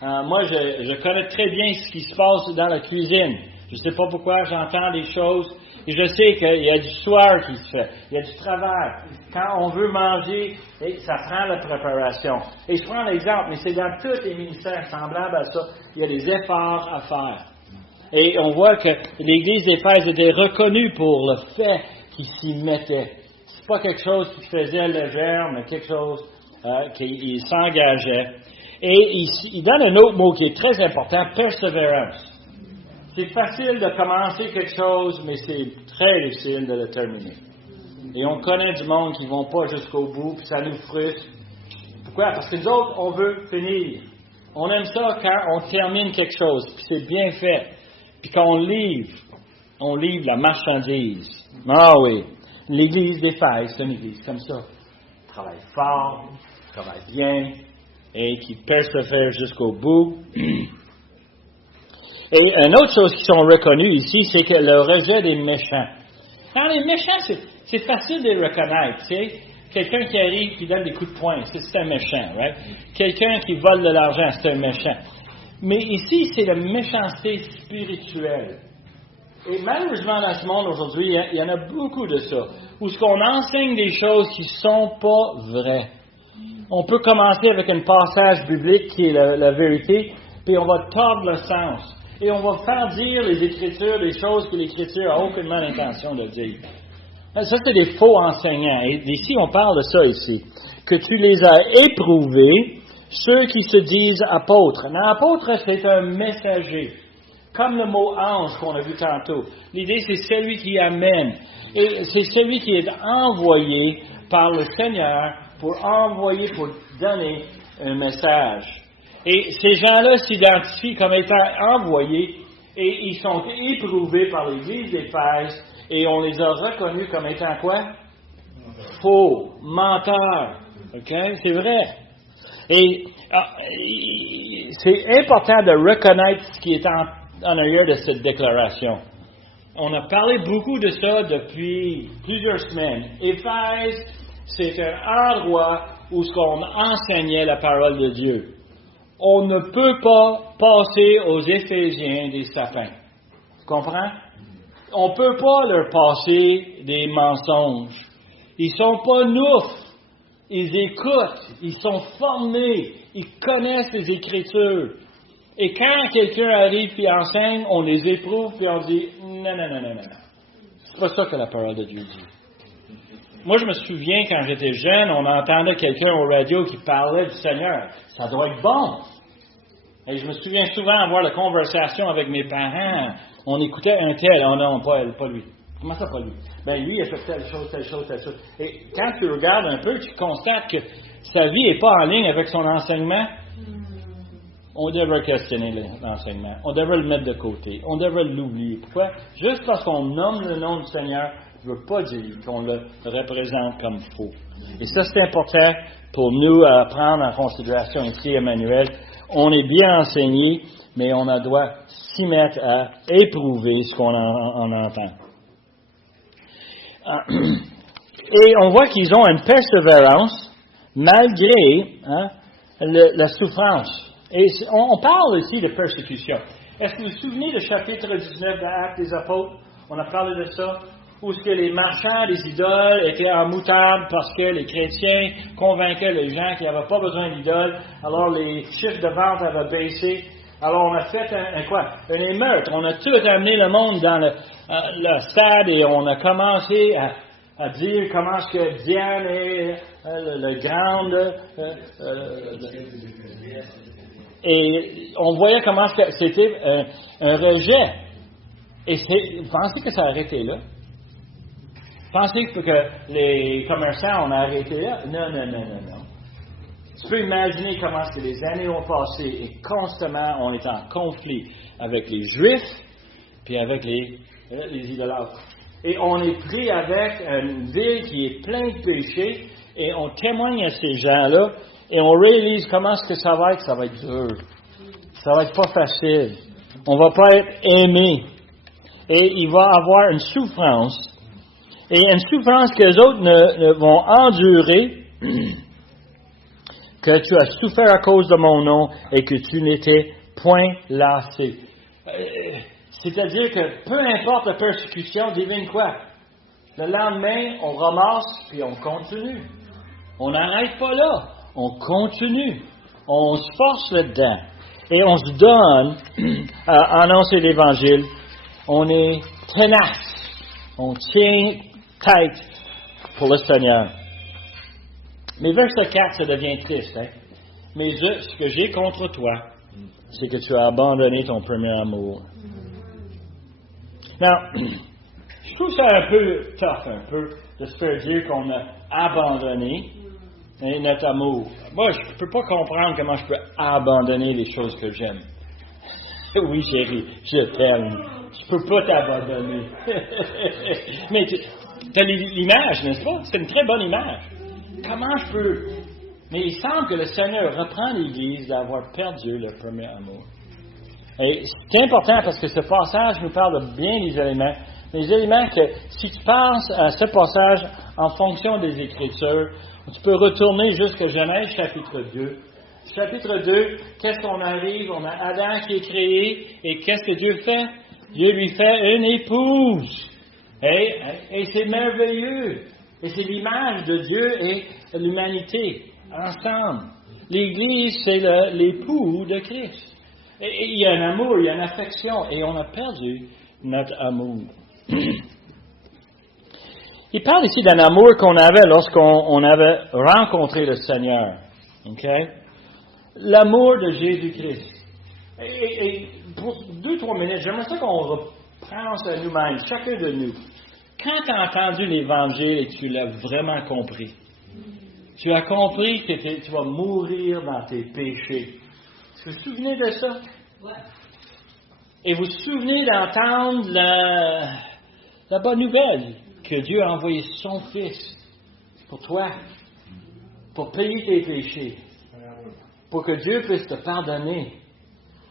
Moi, je connais très bien ce qui se passe dans la cuisine. Je ne sais pas pourquoi j'entends des choses. Et je sais qu'il y a du sueur qui se fait. Il y a du travail. Quand on veut manger, ça prend la préparation. Et je prends l'exemple, mais c'est dans tous les ministères semblables à ça. Il y a des efforts à faire. Et on voit que l'Église d'Éphèse était reconnue pour le fait qu'il s'y mettait. C'est pas quelque chose qui se faisait légère, mais quelque chose qui s'engageait. Et il donne un autre mot qui est très important, persévérance. C'est facile de commencer quelque chose, mais c'est très difficile de le terminer. Et on connaît du monde qui ne vont pas jusqu'au bout, puis ça nous frustre. Pourquoi? Parce que nous autres, on veut finir. On aime ça quand on termine quelque chose, puis c'est bien fait. Puis quand on livre la marchandise. Ah oui, l'Église d'Éphèse, c'est une église comme ça. Travaille fort, travaille bien, et qui persévère jusqu'au bout. Et une autre chose qui sont reconnues ici, c'est que le rejet des méchants. Quand les méchants, c'est facile de les reconnaître, tu sais. Quelqu'un qui arrive, qui donne des coups de poing, c'est un méchant, right? Quelqu'un qui vole de l'argent, c'est un méchant. Mais ici, c'est la méchanceté spirituelle. Et malheureusement, dans ce monde aujourd'hui, il y en a beaucoup de ça, où ce qu'on enseigne des choses qui ne sont pas vraies. On peut commencer avec un passage biblique qui est la vérité, puis on va tordre le sens. Et on va faire dire les Écritures des choses que l'Écriture n'a aucunement l'intention de dire. Ça, c'est des faux enseignants. Et ici, on parle de ça ici. Que tu les as éprouvés, ceux qui se disent apôtres. Un apôtre, c'est un messager. Comme le mot ange qu'on a vu tantôt. L'idée, c'est celui qui amène. Et c'est celui qui est envoyé par le Seigneur pour donner un message. Et ces gens-là s'identifient comme étant envoyés et ils sont éprouvés par l'Église d'Éphèse et on les a reconnus comme étant quoi? Faux, menteurs. OK? C'est vrai. Et c'est important de reconnaître ce qui est en arrière de cette déclaration. On a parlé beaucoup de ça depuis plusieurs semaines. Éphèse, c'est un endroit où on enseignait la parole de Dieu. On ne peut pas passer aux Éphésiens des sapins. Tu comprends? on ne peut pas leur passer des mensonges. Ils ne sont pas noufs. Ils écoutent. Ils sont formés. Ils connaissent les Écritures. Et quand quelqu'un arrive et enseigne, on les éprouve et on dit non. C'est pas ça que la parole de Dieu dit. Moi, je me souviens, quand j'étais jeune, on entendait quelqu'un au radio qui parlait du Seigneur. Ça doit être bon. Et je me souviens souvent avoir la conversation avec mes parents. On écoutait un tel. Oh non, pas lui. Comment ça, pas lui? Ben lui, il a fait telle chose. Et quand tu regardes un peu, tu constates que sa vie n'est pas en ligne avec son enseignement. On devrait questionner l'enseignement. On devrait le mettre de côté. On devrait l'oublier. Pourquoi? Juste parce qu'on nomme le nom du Seigneur, ne veut pas dire qu'on le représente comme faux. Et ça, c'est important pour nous à prendre en considération ici, Emmanuel. On est bien enseigné, mais on doit s'y mettre à éprouver ce qu'on en entend. Et on voit qu'ils ont une persévérance malgré la souffrance. Et on parle ici de persécution. Est-ce que vous vous souvenez du chapitre 19 de l'Acte des Apôtres? On a parlé de ça. Où ce que les marchands des idoles étaient en moutarde parce que les chrétiens convainquaient les gens qu'il n'y avait pas besoin d'idoles. Alors les chiffres de vente avaient baissé. Alors on a fait une émeute. On a tout amené le monde dans le stade et on a commencé à dire comment est-ce que Diane est le grande. Et on voyait comment c'était un rejet. Et vous pensez que ça a arrêté là? Pensez que les commerçants ont arrêté là? Non. Tu peux imaginer comment est-ce que les années ont passé et constamment on est en conflit avec les Juifs puis avec les idolâtres. Et on est pris avec une ville qui est pleine de péchés et on témoigne à ces gens-là et on réalise comment est-ce que ça va être dur. Ça va être pas facile. On va pas être aimé. Et il va avoir une souffrance. Et une souffrance que les autres ne vont endurer, que tu as souffert à cause de mon nom et que tu n'étais point lassé. C'est-à-dire que peu importe la persécution, devine quoi? Le lendemain, on ramasse puis on continue. On n'arrête pas là. On continue. On se force là-dedans. Et on se donne à annoncer l'Évangile. On est tenace. On tient tête pour le Seigneur. Mais verset 4, ça devient triste. Hein? Mais ce que j'ai contre toi, c'est que tu as abandonné ton premier amour. Now, je trouve ça un peu tough, de se faire dire qu'on a abandonné notre amour. Moi, je ne peux pas comprendre comment je peux abandonner les choses que j'aime. Oui, chérie, je t'aime. Je ne peux pas t'abandonner. Mais tu as l'image, n'est-ce pas? C'est une très bonne image. Comment je peux... Mais il semble que le Seigneur reprend l'Église d'avoir perdu le premier amour. Et c'est important parce que ce passage nous parle de bien des éléments. Les éléments que, si tu penses à ce passage en fonction des Écritures, tu peux retourner jusqu'à Genèse chapitre 2. Chapitre 2, qu'est-ce qu'on arrive? On a Adam qui est créé, et qu'est-ce que Dieu fait? Dieu lui fait une épouse. Et c'est merveilleux. Et c'est l'image de Dieu et l'humanité, ensemble. L'Église, c'est l'époux de Christ. Et il y a un amour, il y a une affection, et on a perdu notre amour. Il parle ici d'un amour qu'on avait lorsqu'on avait rencontré le Seigneur. Okay? L'amour de Jésus-Christ. Et pour 2-3 minutes, j'aimerais ça qu'on repense à nous-mêmes, chacun de nous. Quand tu as entendu l'Évangile et que tu l'as vraiment compris, tu as compris que tu vas mourir dans tes péchés. Vous vous souvenez de ça? Ouais. Et vous vous souvenez d'entendre la bonne nouvelle que Dieu a envoyé son Fils pour toi, pour payer tes péchés, pour que Dieu puisse te pardonner.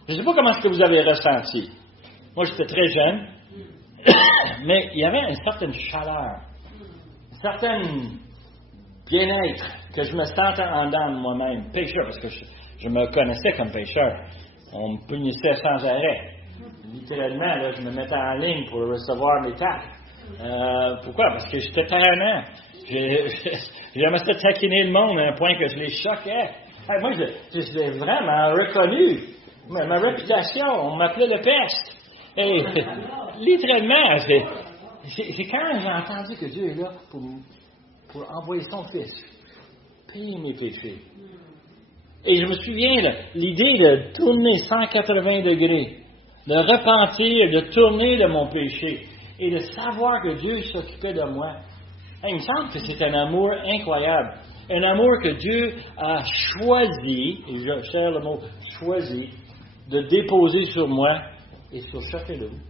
Je ne sais pas comment est-ce que vous avez ressenti. Moi, j'étais très jeune, mais il y avait une certaine chaleur, une certaine bien-être que je me sentais en dedans de moi-même, pécheur, parce que je me connaissais comme pécheur. On me punissait sans arrêt. littéralement, là, je me mettais en ligne pour recevoir mes tacles. Pourquoi? Parce que j'étais tannant. J'aimais ça taquiner le monde à un point que je les choquais. Hey, moi, je l'ai vraiment reconnu. Ma réputation, on m'appelait le peste. Et littéralement, c'est quand j'ai entendu que Dieu est là pour envoyer son Fils, payer mes péchés. Et je me souviens, là, l'idée de tourner 180 degrés, de repentir, de tourner de mon péché, et de savoir que Dieu s'occupait de moi. Hey, il me semble que c'est un amour incroyable. Un amour que Dieu a choisi, et je cherche le mot choisi, de déposer sur moi et sur chacun de vous.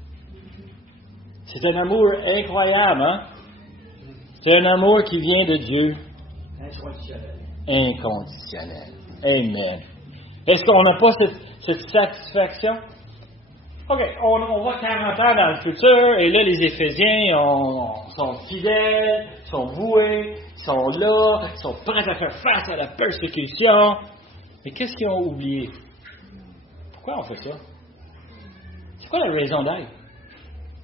C'est un amour incroyable, hein? C'est un amour qui vient de Dieu. Inconditionnel. Amen. Est-ce qu'on n'a pas cette satisfaction? OK, on va 40 ans dans le futur, et là, les Éphésiens sont fidèles, sont voués, sont là, sont prêts à faire face à la persécution. Mais qu'est-ce qu'ils ont oublié? Pourquoi on fait ça? C'est quoi la raison d'être?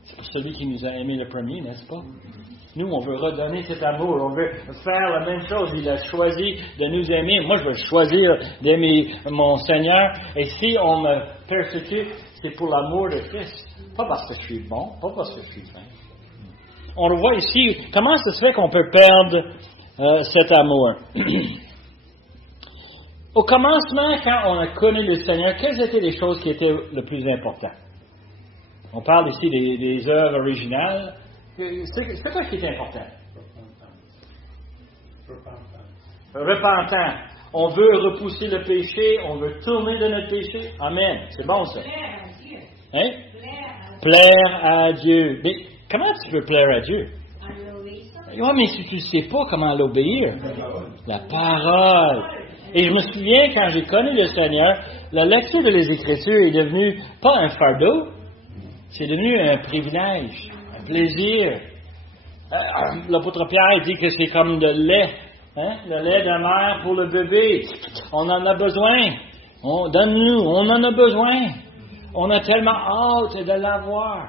C'est pour celui qui nous a aimés le premier, n'est-ce pas? Nous, on veut redonner cet amour, on veut faire la même chose. Il a choisi de nous aimer. Moi, je veux choisir d'aimer mon Seigneur. Et si on me persécute, c'est pour l'amour de Christ. Pas parce que je suis bon, pas parce que je suis fin. On le voit ici. Comment ça se fait qu'on peut perdre cet amour? Au commencement, quand on a connu le Seigneur, quelles étaient les choses qui étaient le plus importantes? On parle ici des œuvres originales. C'est quoi qui est important? Repentant. On veut repousser le péché, on veut tourner de notre péché. Amen. C'est bon ça. Hein? Plaire à Dieu. Mais comment tu peux plaire à Dieu? Oui, mais si tu ne sais pas comment l'obéir, la parole. Et je me souviens, quand j'ai connu le Seigneur, la lecture des Écritures est devenue pas un fardeau, c'est devenu un privilège, un plaisir. L'apôtre Pierre dit que c'est comme de lait, hein? Le lait de mère pour le bébé. On en a besoin. Donne-nous, on en a besoin. On a tellement hâte de l'avoir.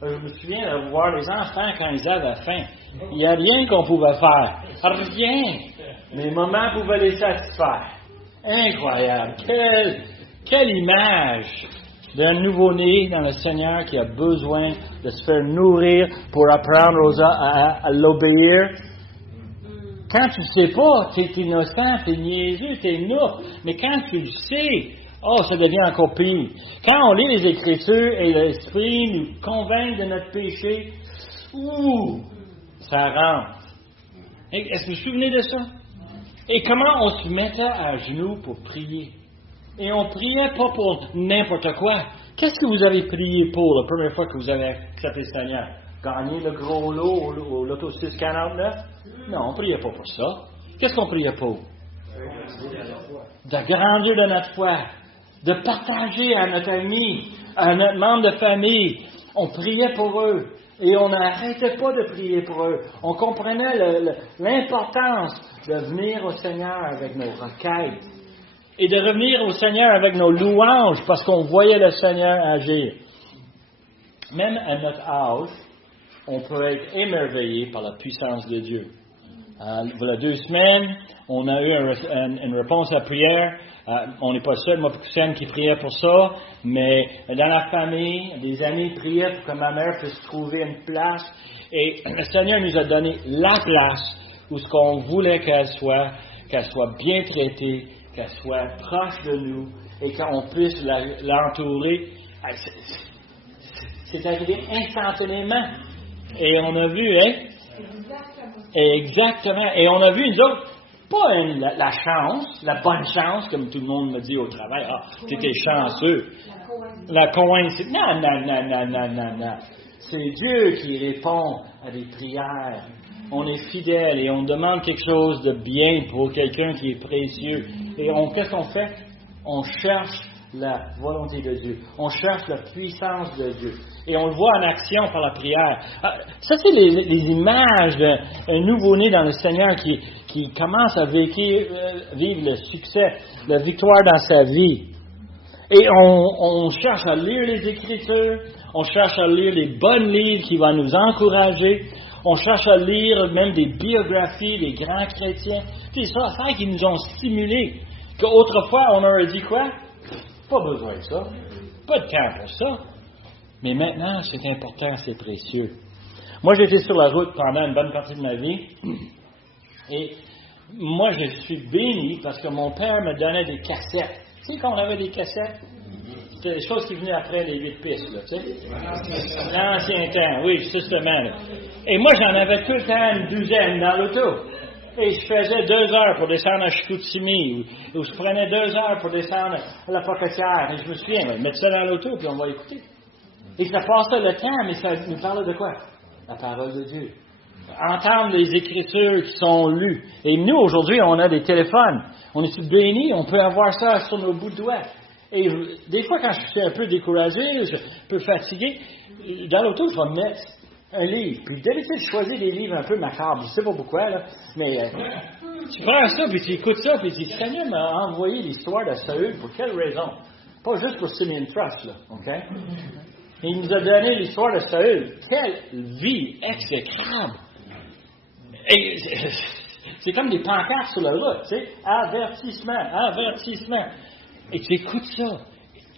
Je me souviens de voir les enfants quand ils avaient faim. Il n'y a rien qu'on pouvait faire. Rien. Mais maman pouvait les satisfaire. Incroyable. Quelle image d'un nouveau-né dans le Seigneur qui a besoin de se faire nourrir pour apprendre aux autres à l'obéir. Quand tu ne sais pas, tu es innocent, tu es niaiseux, tu es nouf. Mais quand tu le sais, ça devient encore pire. Quand on lit les Écritures et l'Esprit nous convainc de notre péché, ça rentre. Est-ce que vous vous souvenez de ça? Et comment on se mettait à genoux pour prier? Et on priait pas pour n'importe quoi. Qu'est-ce que vous avez prié pour la première fois que vous avez accepté le Seigneur? Gagner le gros lot au loto 649? Non, on ne priait pas pour ça. Qu'est-ce qu'on priait pour? De grandir de notre foi, de partager à notre ami, à notre membre de famille. On priait pour eux. Et on n'arrêtait pas de prier pour eux. On comprenait l'importance de venir au Seigneur avec nos requêtes. Et de revenir au Seigneur avec nos louanges parce qu'on voyait le Seigneur agir. Même à notre âge, on peut être émerveillé par la puissance de Dieu. Voilà 2 semaines, on a eu une réponse à la prière. On n'est pas seul, moi et Kusem qui priait pour ça, mais dans la famille, des amis priaient pour que ma mère puisse trouver une place. Et le Seigneur nous a donné la place où ce qu'on voulait qu'elle soit bien traitée, qu'elle soit proche de nous et qu'on puisse l'entourer. C'est arrivé instantanément. Et on a vu, hein? Exactement. Et on a vu, nous autres, pas la chance, la bonne chance, comme tout le monde me dit au travail. Tu étais chanceux. La coïncidence. Non. C'est Dieu qui répond à des prières. On est fidèle et on demande quelque chose de bien pour quelqu'un qui est précieux. Et qu'est-ce qu'on fait? On cherche la volonté de Dieu. On cherche la puissance de Dieu. Et on le voit en action par la prière. Ça, c'est les images d'un nouveau-né dans le Seigneur qui commence à vivre le succès, la victoire dans sa vie. Et on cherche à lire les Écritures, on cherche à lire les bons livres qui vont nous encourager, on cherche à lire même des biographies des grands chrétiens. C'est ça qui nous ont stimulés. Qu'autrefois, on aurait dit quoi? Pas besoin de ça. Pas de temps pour ça. Mais maintenant, c'est important, c'est précieux. Moi, j'étais sur la route pendant une bonne partie de ma vie. Et moi, je suis béni parce que mon père me donnait des cassettes. Tu sais, quand on avait des cassettes, c'était des choses qui venaient après les 8 pistes, là, tu sais. L'ancien temps, oui, justement. Là. Et moi, j'en avais tout le temps une douzaine dans l'auto. Et je faisais 2 heures pour descendre à Chicoutimi, ou je prenais 2 heures pour descendre à la Pocatière. Et je me souviens, on va mettre ça dans l'auto, puis on va écouter. Et ça passait le temps, mais ça nous parlait de quoi? La parole de Dieu. Entendre les Écritures qui sont lues. Et nous, aujourd'hui, on a des téléphones. On est bénis, on peut avoir ça sur nos bouts de doigts. Et des fois, quand je suis un peu découragé, un peu fatigué, dans l'auto, je vais mettre un livre. Puis d'habitude, je choisis des livres un peu macabres. Je ne sais pas pourquoi, là. Mais tu prends ça, puis tu écoutes ça, puis tu dis, Seigneur m'a envoyé l'histoire de Saül. Pour quelle raison? Pas juste pour Simeon Trust, là. OK? Et il nous a donné l'histoire de Saül. Quelle vie exécrable! Et c'est comme des pancartes sur la route, tu sais. Avertissement, avertissement. Et tu écoutes ça.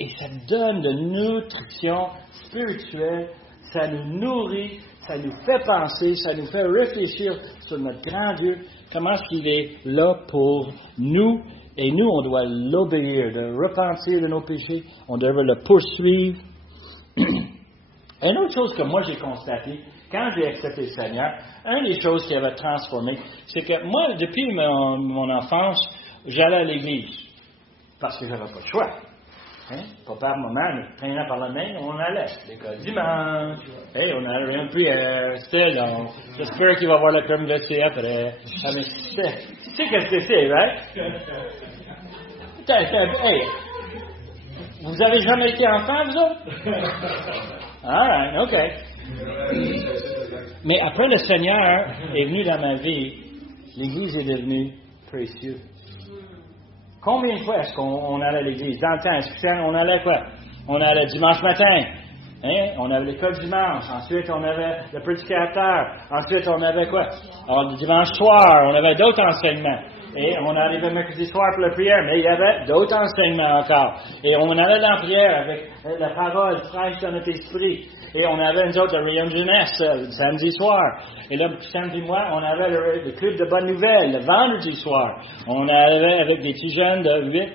Et ça te donne de nutrition spirituelle. Ça nous nourrit, ça nous fait penser, ça nous fait réfléchir sur notre grand Dieu. Comment est-ce qu'il est là pour nous. Et nous, on doit l'obéir, de repentir de nos péchés. On devrait le poursuivre. Une autre chose que moi j'ai constatée, quand j'ai accepté le Seigneur, une des choses qui avait transformé, c'est que moi, depuis mon enfance, j'allais à l'église. Parce que j'avais pas le choix. Hein? Papa et maman nous prenaient par la main, on allait. L'école dimanche. Hey, on allait rien plus c'était long. J'espère qu'il va avoir le crème glacée après. Ah, mais tu sais qu'est-ce que c'est, right? Hey, vous avez jamais été enfant, vous autres? All right, OK. Mais après, le Seigneur est venu dans ma vie, l'Église est devenue précieuse. Combien de fois est-ce qu'on allait à l'église? Dans le temps, est-ce qu'on allait quoi? On allait dimanche matin. Hein? On avait l'école dimanche. Ensuite, on avait le prédicateur. Ensuite, on avait quoi? Alors, le dimanche soir, on avait d'autres enseignements. Et on arrivait mercredi soir pour la prière, mais il y avait d'autres enseignements encore. Et on allait dans la prière avec la parole fraîche dans notre esprit. Et on avait, nous autres, le rayon de jeunesse, le samedi soir. Et là, samedi mois, on avait le club de bonnes nouvelles, le vendredi soir. On avait, avec des petits jeunes de 8,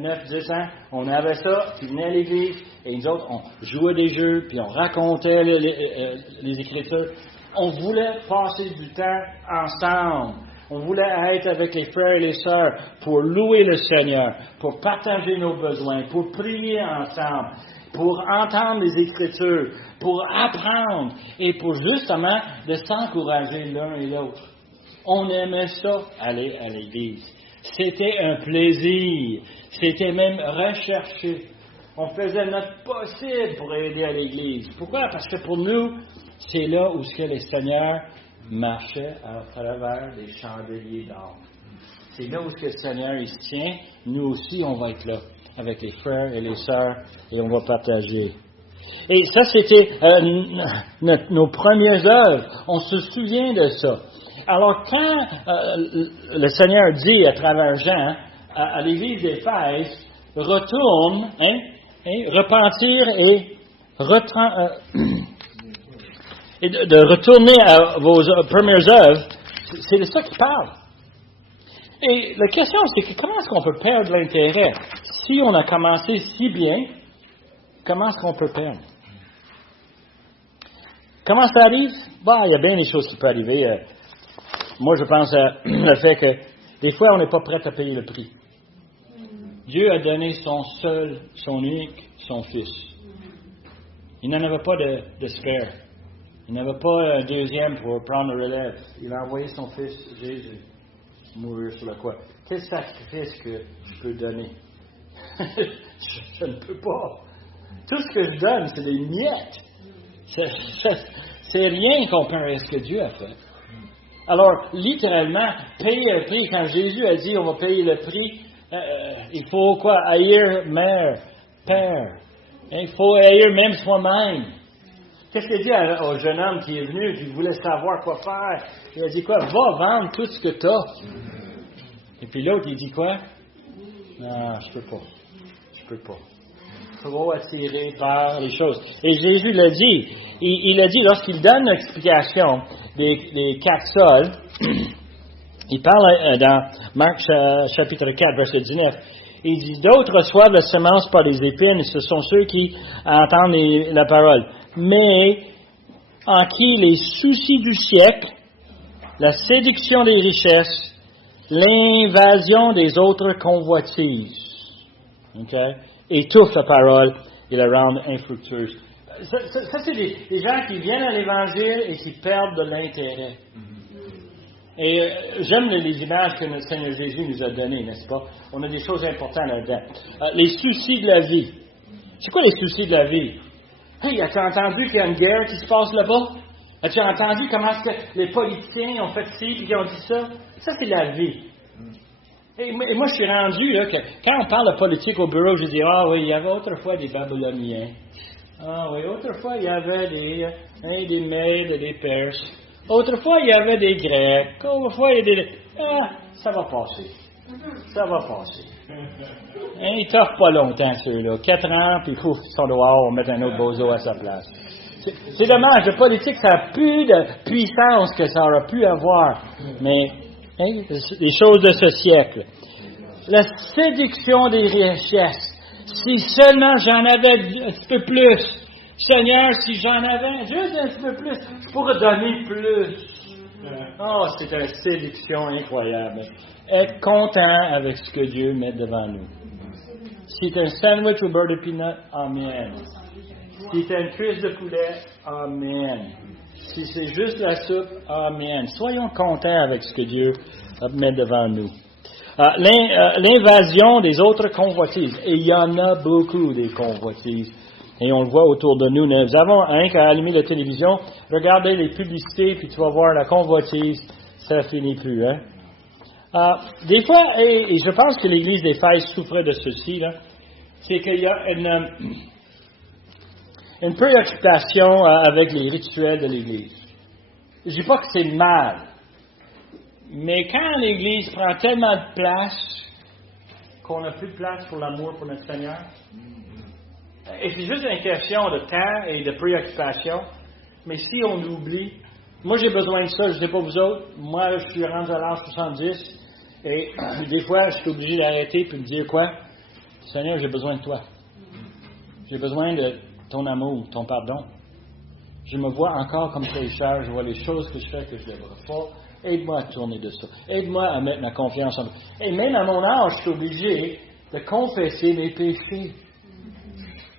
9, 10 ans, on avait ça, qui venaient à l'église. Et nous autres, on jouait des jeux, puis on racontait les Écritures. On voulait passer du temps ensemble. On voulait être avec les frères et les sœurs pour louer le Seigneur, pour partager nos besoins, pour prier ensemble, pour entendre les Écritures, pour apprendre et pour justement de s'encourager l'un et l'autre. On aimait ça, aller à l'Église. C'était un plaisir. C'était même recherché. On faisait notre possible pour aider à l'Église. Pourquoi? Parce que pour nous, c'est là où le Seigneur marchait à travers les chandeliers d'or. C'est là où le Seigneur il se tient. Nous aussi, on va être là avec les frères et les sœurs et on va partager. Et ça, c'était nos premières œuvres. On se souvient de ça. Alors, quand le Seigneur dit à travers Jean à l'Église d'Éphèse, retourne, repentir et de retourner à vos premières œuvres, c'est de ça qu'il parle. Et la question, c'est que comment est-ce qu'on peut perdre l'intérêt? Si on a commencé si bien, comment est-ce qu'on peut perdre? Comment ça arrive? Il y a bien des choses qui peuvent arriver. Moi, je pense le fait que des fois, on n'est pas prêt à payer le prix. Dieu a donné son seul, son unique, son Fils. Il n'en avait pas de spare. Il n'avait pas un deuxième pour prendre le relève. Il a envoyé son Fils, Jésus, mourir sur la croix. Quel sacrifice que je peux donner? je ne peux pas. Tout ce que je donne, c'est des miettes. C'est rien comparé à ce que Dieu a fait. Alors, littéralement, payer le prix, quand Jésus a dit on va payer le prix Il faut quoi? Haïr mère, père. Il faut haïr même soi-même. Qu'est-ce qu'il a dit au jeune homme qui est venu, qui voulait savoir quoi faire? Il a dit quoi? Va vendre tout ce que tu as. Et puis l'autre, il dit quoi? Non, je peux pas. Trop attiré par les choses. Et Jésus l'a dit. Il a dit, lorsqu'il donne l'explication des 4 sols, il parle dans Marc chapitre 4, verset 19, il dit, d'autres reçoivent la semence par les épines, et ce sont ceux qui entendent la parole. Mais en qui les soucis du siècle, la séduction des richesses, l'invasion des autres convoitises, étouffent la parole et la rendent infructueuse. Ça c'est des gens qui viennent à l'Évangile et qui perdent de l'intérêt. Et j'aime les images que notre Seigneur Jésus nous a données, n'est-ce pas? On a des choses importantes là-dedans. Les soucis de la vie. C'est quoi les soucis de la vie? Hey, as-tu entendu qu'il y a une guerre qui se passe là-bas? As-tu entendu comment est-ce que les politiciens ont fait ci et qu'ils ont dit ça? Ça, c'est la vie. Et moi, je suis rendu, là, que quand on parle de politique au bureau, je dis, ah oui, il y avait autrefois des Babyloniens. Ah oui, autrefois, il y avait des Mèdes et des Perses. Autrefois, il y avait des Grecs. Autrefois, il y a des... Ah, ça va passer. Ça va passer. Ils t'offrent pas longtemps, ceux-là. 4 ans, puis pouf, ils sont dehors, on va mettre un autre bozo à sa place. C'est dommage, la politique, ça n'a plus de puissance que ça aurait pu avoir. Mais, les choses de ce siècle. La séduction des richesses. Si seulement j'en avais un petit peu plus. Seigneur, si j'en avais juste un petit peu plus, je pourrais donner plus. Oh, c'est une séduction incroyable. Être content avec ce que Dieu met devant nous. Si c'est un sandwich au beurre de peanut, amen. Si c'est une cuisse de poulet, amen. Si c'est juste la soupe, amen. Soyons contents avec ce que Dieu met devant nous. L'invasion des autres convoitises. Et il y en a beaucoup des convoitises. Et on le voit autour de nous. Nous avons qu'à allumer la télévision, regardez les publicités, puis tu vas voir la convoitise, ça finit plus. Hein? Des fois, et je pense que l'Église d'Éphèse souffrait de ceci, là, c'est qu'il y a une préoccupation avec les rituels de l'Église. Je ne dis pas que c'est mal, mais quand l'Église prend tellement de place qu'on n'a plus de place pour l'amour pour notre Seigneur, et c'est juste une question de temps et de préoccupation, mais si on oublie, moi j'ai besoin de ça, je ne sais pas vous autres, moi je suis rendu à l'âge 70, et des fois je suis obligé d'arrêter et de dire quoi? Seigneur, j'ai besoin de toi. J'ai besoin de ton amour, ton pardon. Je me vois encore comme pécheur, je vois les choses que je fais que je ne devrais pas. Aide-moi à tourner de ça. Aide-moi à mettre ma confiance en toi. Et même à mon âge, je suis obligé de confesser mes péchés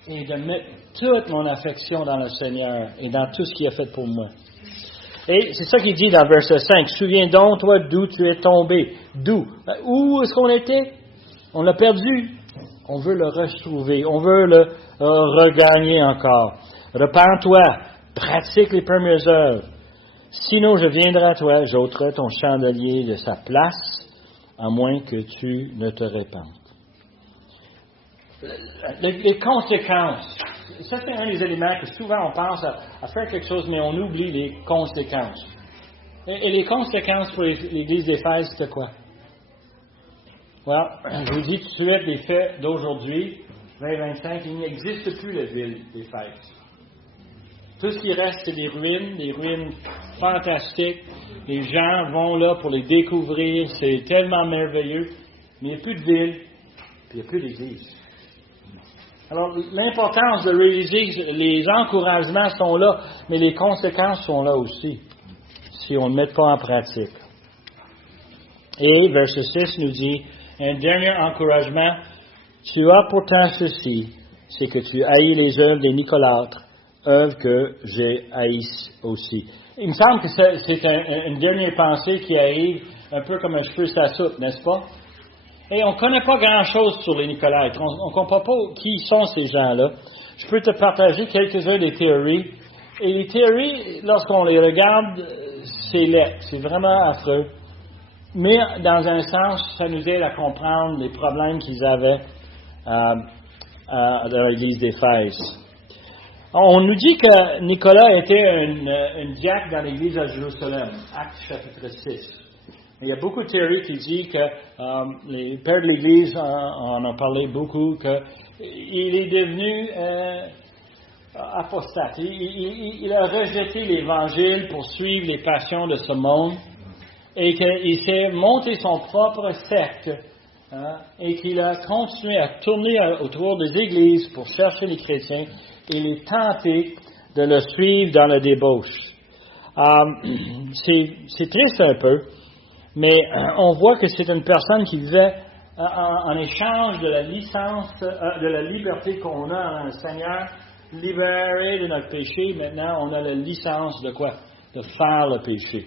et de mettre toute mon affection dans le Seigneur et dans tout ce qu'il a fait pour moi. Et c'est ça qu'il dit dans le verset 5. Souviens donc, toi, d'où tu es tombé. D'où? Où est-ce qu'on était? On l'a perdu. On veut le retrouver. On veut le regagner encore. Repends-toi. Pratique les premières œuvres. Sinon, je viendrai à toi, j'ôterai ton chandelier de sa place, à moins que tu ne te répandes. Les conséquences. Ça, c'est un des éléments que souvent on pense à faire quelque chose, mais on oublie les conséquences. Et les conséquences pour l'Église d'Éphèse, c'était quoi? Je vous dis tout de suite, les faits d'aujourd'hui, 2025, il n'existe plus la ville d'Éphèse. Tout ce qui reste, c'est des ruines fantastiques. Les gens vont là pour les découvrir, c'est tellement merveilleux. Mais il n'y a plus de ville, puis il n'y a plus d'église. Alors, l'importance de réaliser, les encouragements sont là, mais les conséquences sont là aussi, si on ne met pas en pratique. Et verset 6 nous dit, un dernier encouragement, tu as pourtant ceci, c'est que tu haïs les œuvres des nicolaîtres, œuvres que j'ai haïs aussi. Il me semble que c'est une dernière pensée qui arrive un peu comme un cheveu sur la soupe, n'est-ce pas? Et on ne connaît pas grand-chose sur les nicolaîtres. On ne comprend pas qui sont ces gens-là. Je peux te partager quelques-unes des théories. Et les théories, lorsqu'on les regarde, c'est laid. C'est vraiment affreux. mais dans un sens, ça nous aide à comprendre les problèmes qu'ils avaient dans l'Église d'Éphèse. On nous dit que Nicolas était un diacre dans l'Église à Jérusalem, Actes chapitre 6. Il y a beaucoup de théories qui disent que les pères de l'Église en ont parlé beaucoup, qu'il est devenu apostate. Il a rejeté l'Évangile pour suivre les passions de ce monde et qu'il s'est monté son propre secte et qu'il a continué à tourner autour des églises pour chercher les chrétiens et les tenter de le suivre dans la débauche. C'est triste un peu, mais on voit que c'est une personne qui vivait en échange de la licence, de la liberté qu'on a en le Seigneur, libéré de notre péché. Maintenant, on a la licence de quoi? De faire le péché,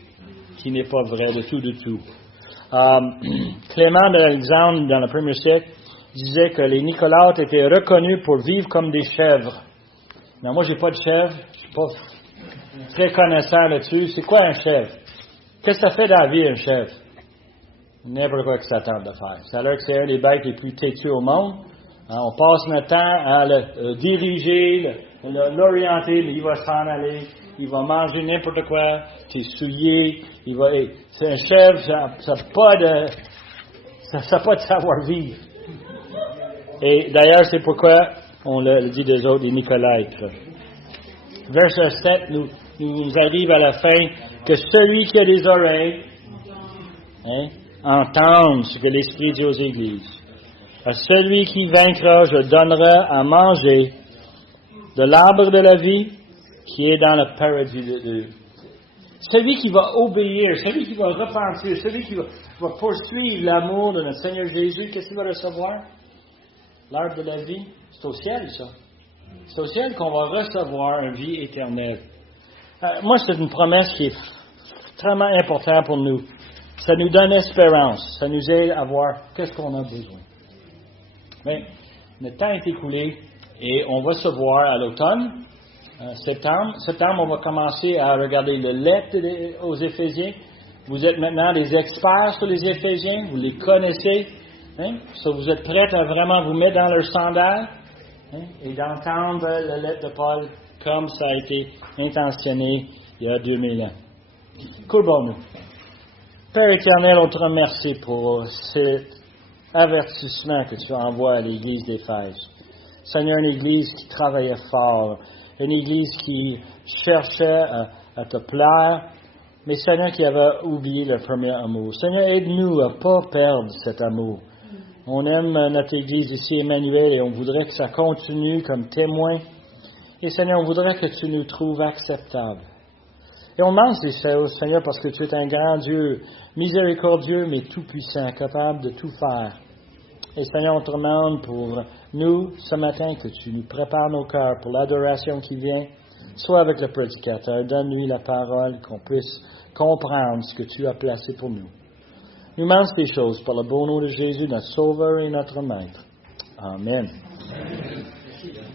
qui n'est pas vrai du tout. Clément d'Alexandre, dans le 1er siècle, disait que les Nicolaïtes étaient reconnus pour vivre comme des chèvres. Non, moi, j'ai pas de chèvre. Je suis pas très connaissant là-dessus. C'est quoi un chèvre? Qu'est-ce que ça fait dans la vie, un chèvre? N'importe quoi que ça tente de faire. Ça a l'air que c'est un des bêtes les plus têtues au monde. On passe notre temps à le diriger, l'orienter, mais il va s'en aller. Il va manger n'importe quoi, tes souliers. C'est un chèvre, ça n'a pas de savoir-vivre. Et d'ailleurs, c'est pourquoi on le dit des autres, les Nicolaïtes. Verset 7 nous arrive à la fin que celui qui a des oreilles entende ce que l'Esprit dit aux églises. À celui qui vaincra, je donnerai à manger de l'arbre de la vie qui est dans le paradis de Dieu. Celui qui va obéir, celui qui va repentir, celui qui va poursuivre l'amour de notre Seigneur Jésus, qu'est-ce qu'il va recevoir? L'arbre de la vie, c'est au ciel, ça. C'est au ciel qu'on va recevoir une vie éternelle. Moi, c'est une promesse qui est extrêmement importante pour nous. Ça nous donne espérance. Ça nous aide à voir qu'est-ce qu'on a besoin. Mais le temps est écoulé et on va se voir à l'automne, septembre. Septembre, on va commencer à regarder le lettre aux Éphésiens. Vous êtes maintenant des experts sur les Éphésiens. Vous les connaissez. So, vous êtes prêts à vraiment vous mettre dans leur sandales et d'entendre la lettre de Paul comme ça a été intentionné il y a 2000 ans. Courbons-nous. Père éternel, on te remercie pour cet avertissement que tu envoies à l'Église d'Éphèse. Seigneur, une Église qui travaillait fort, une Église qui cherchait à te plaire, mais Seigneur, qui avait oublié le premier amour. Seigneur, aide-nous à ne pas perdre cet amour. On aime notre Église ici, Emmanuel, et on voudrait que ça continue comme témoin. Et Seigneur, on voudrait que tu nous trouves acceptables. Et on demande ces choses, Seigneur, parce que tu es un grand Dieu, miséricordieux, mais tout-puissant, capable de tout faire. Et Seigneur, on te demande pour nous, ce matin, que tu nous prépares nos cœurs pour l'adoration qui vient, soit avec le prédicateur. Donne-lui la parole, qu'on puisse comprendre ce que tu as placé pour nous. Nous demandons ces choses par le beau nom de Jésus, notre Sauveur et notre Maître. Amen.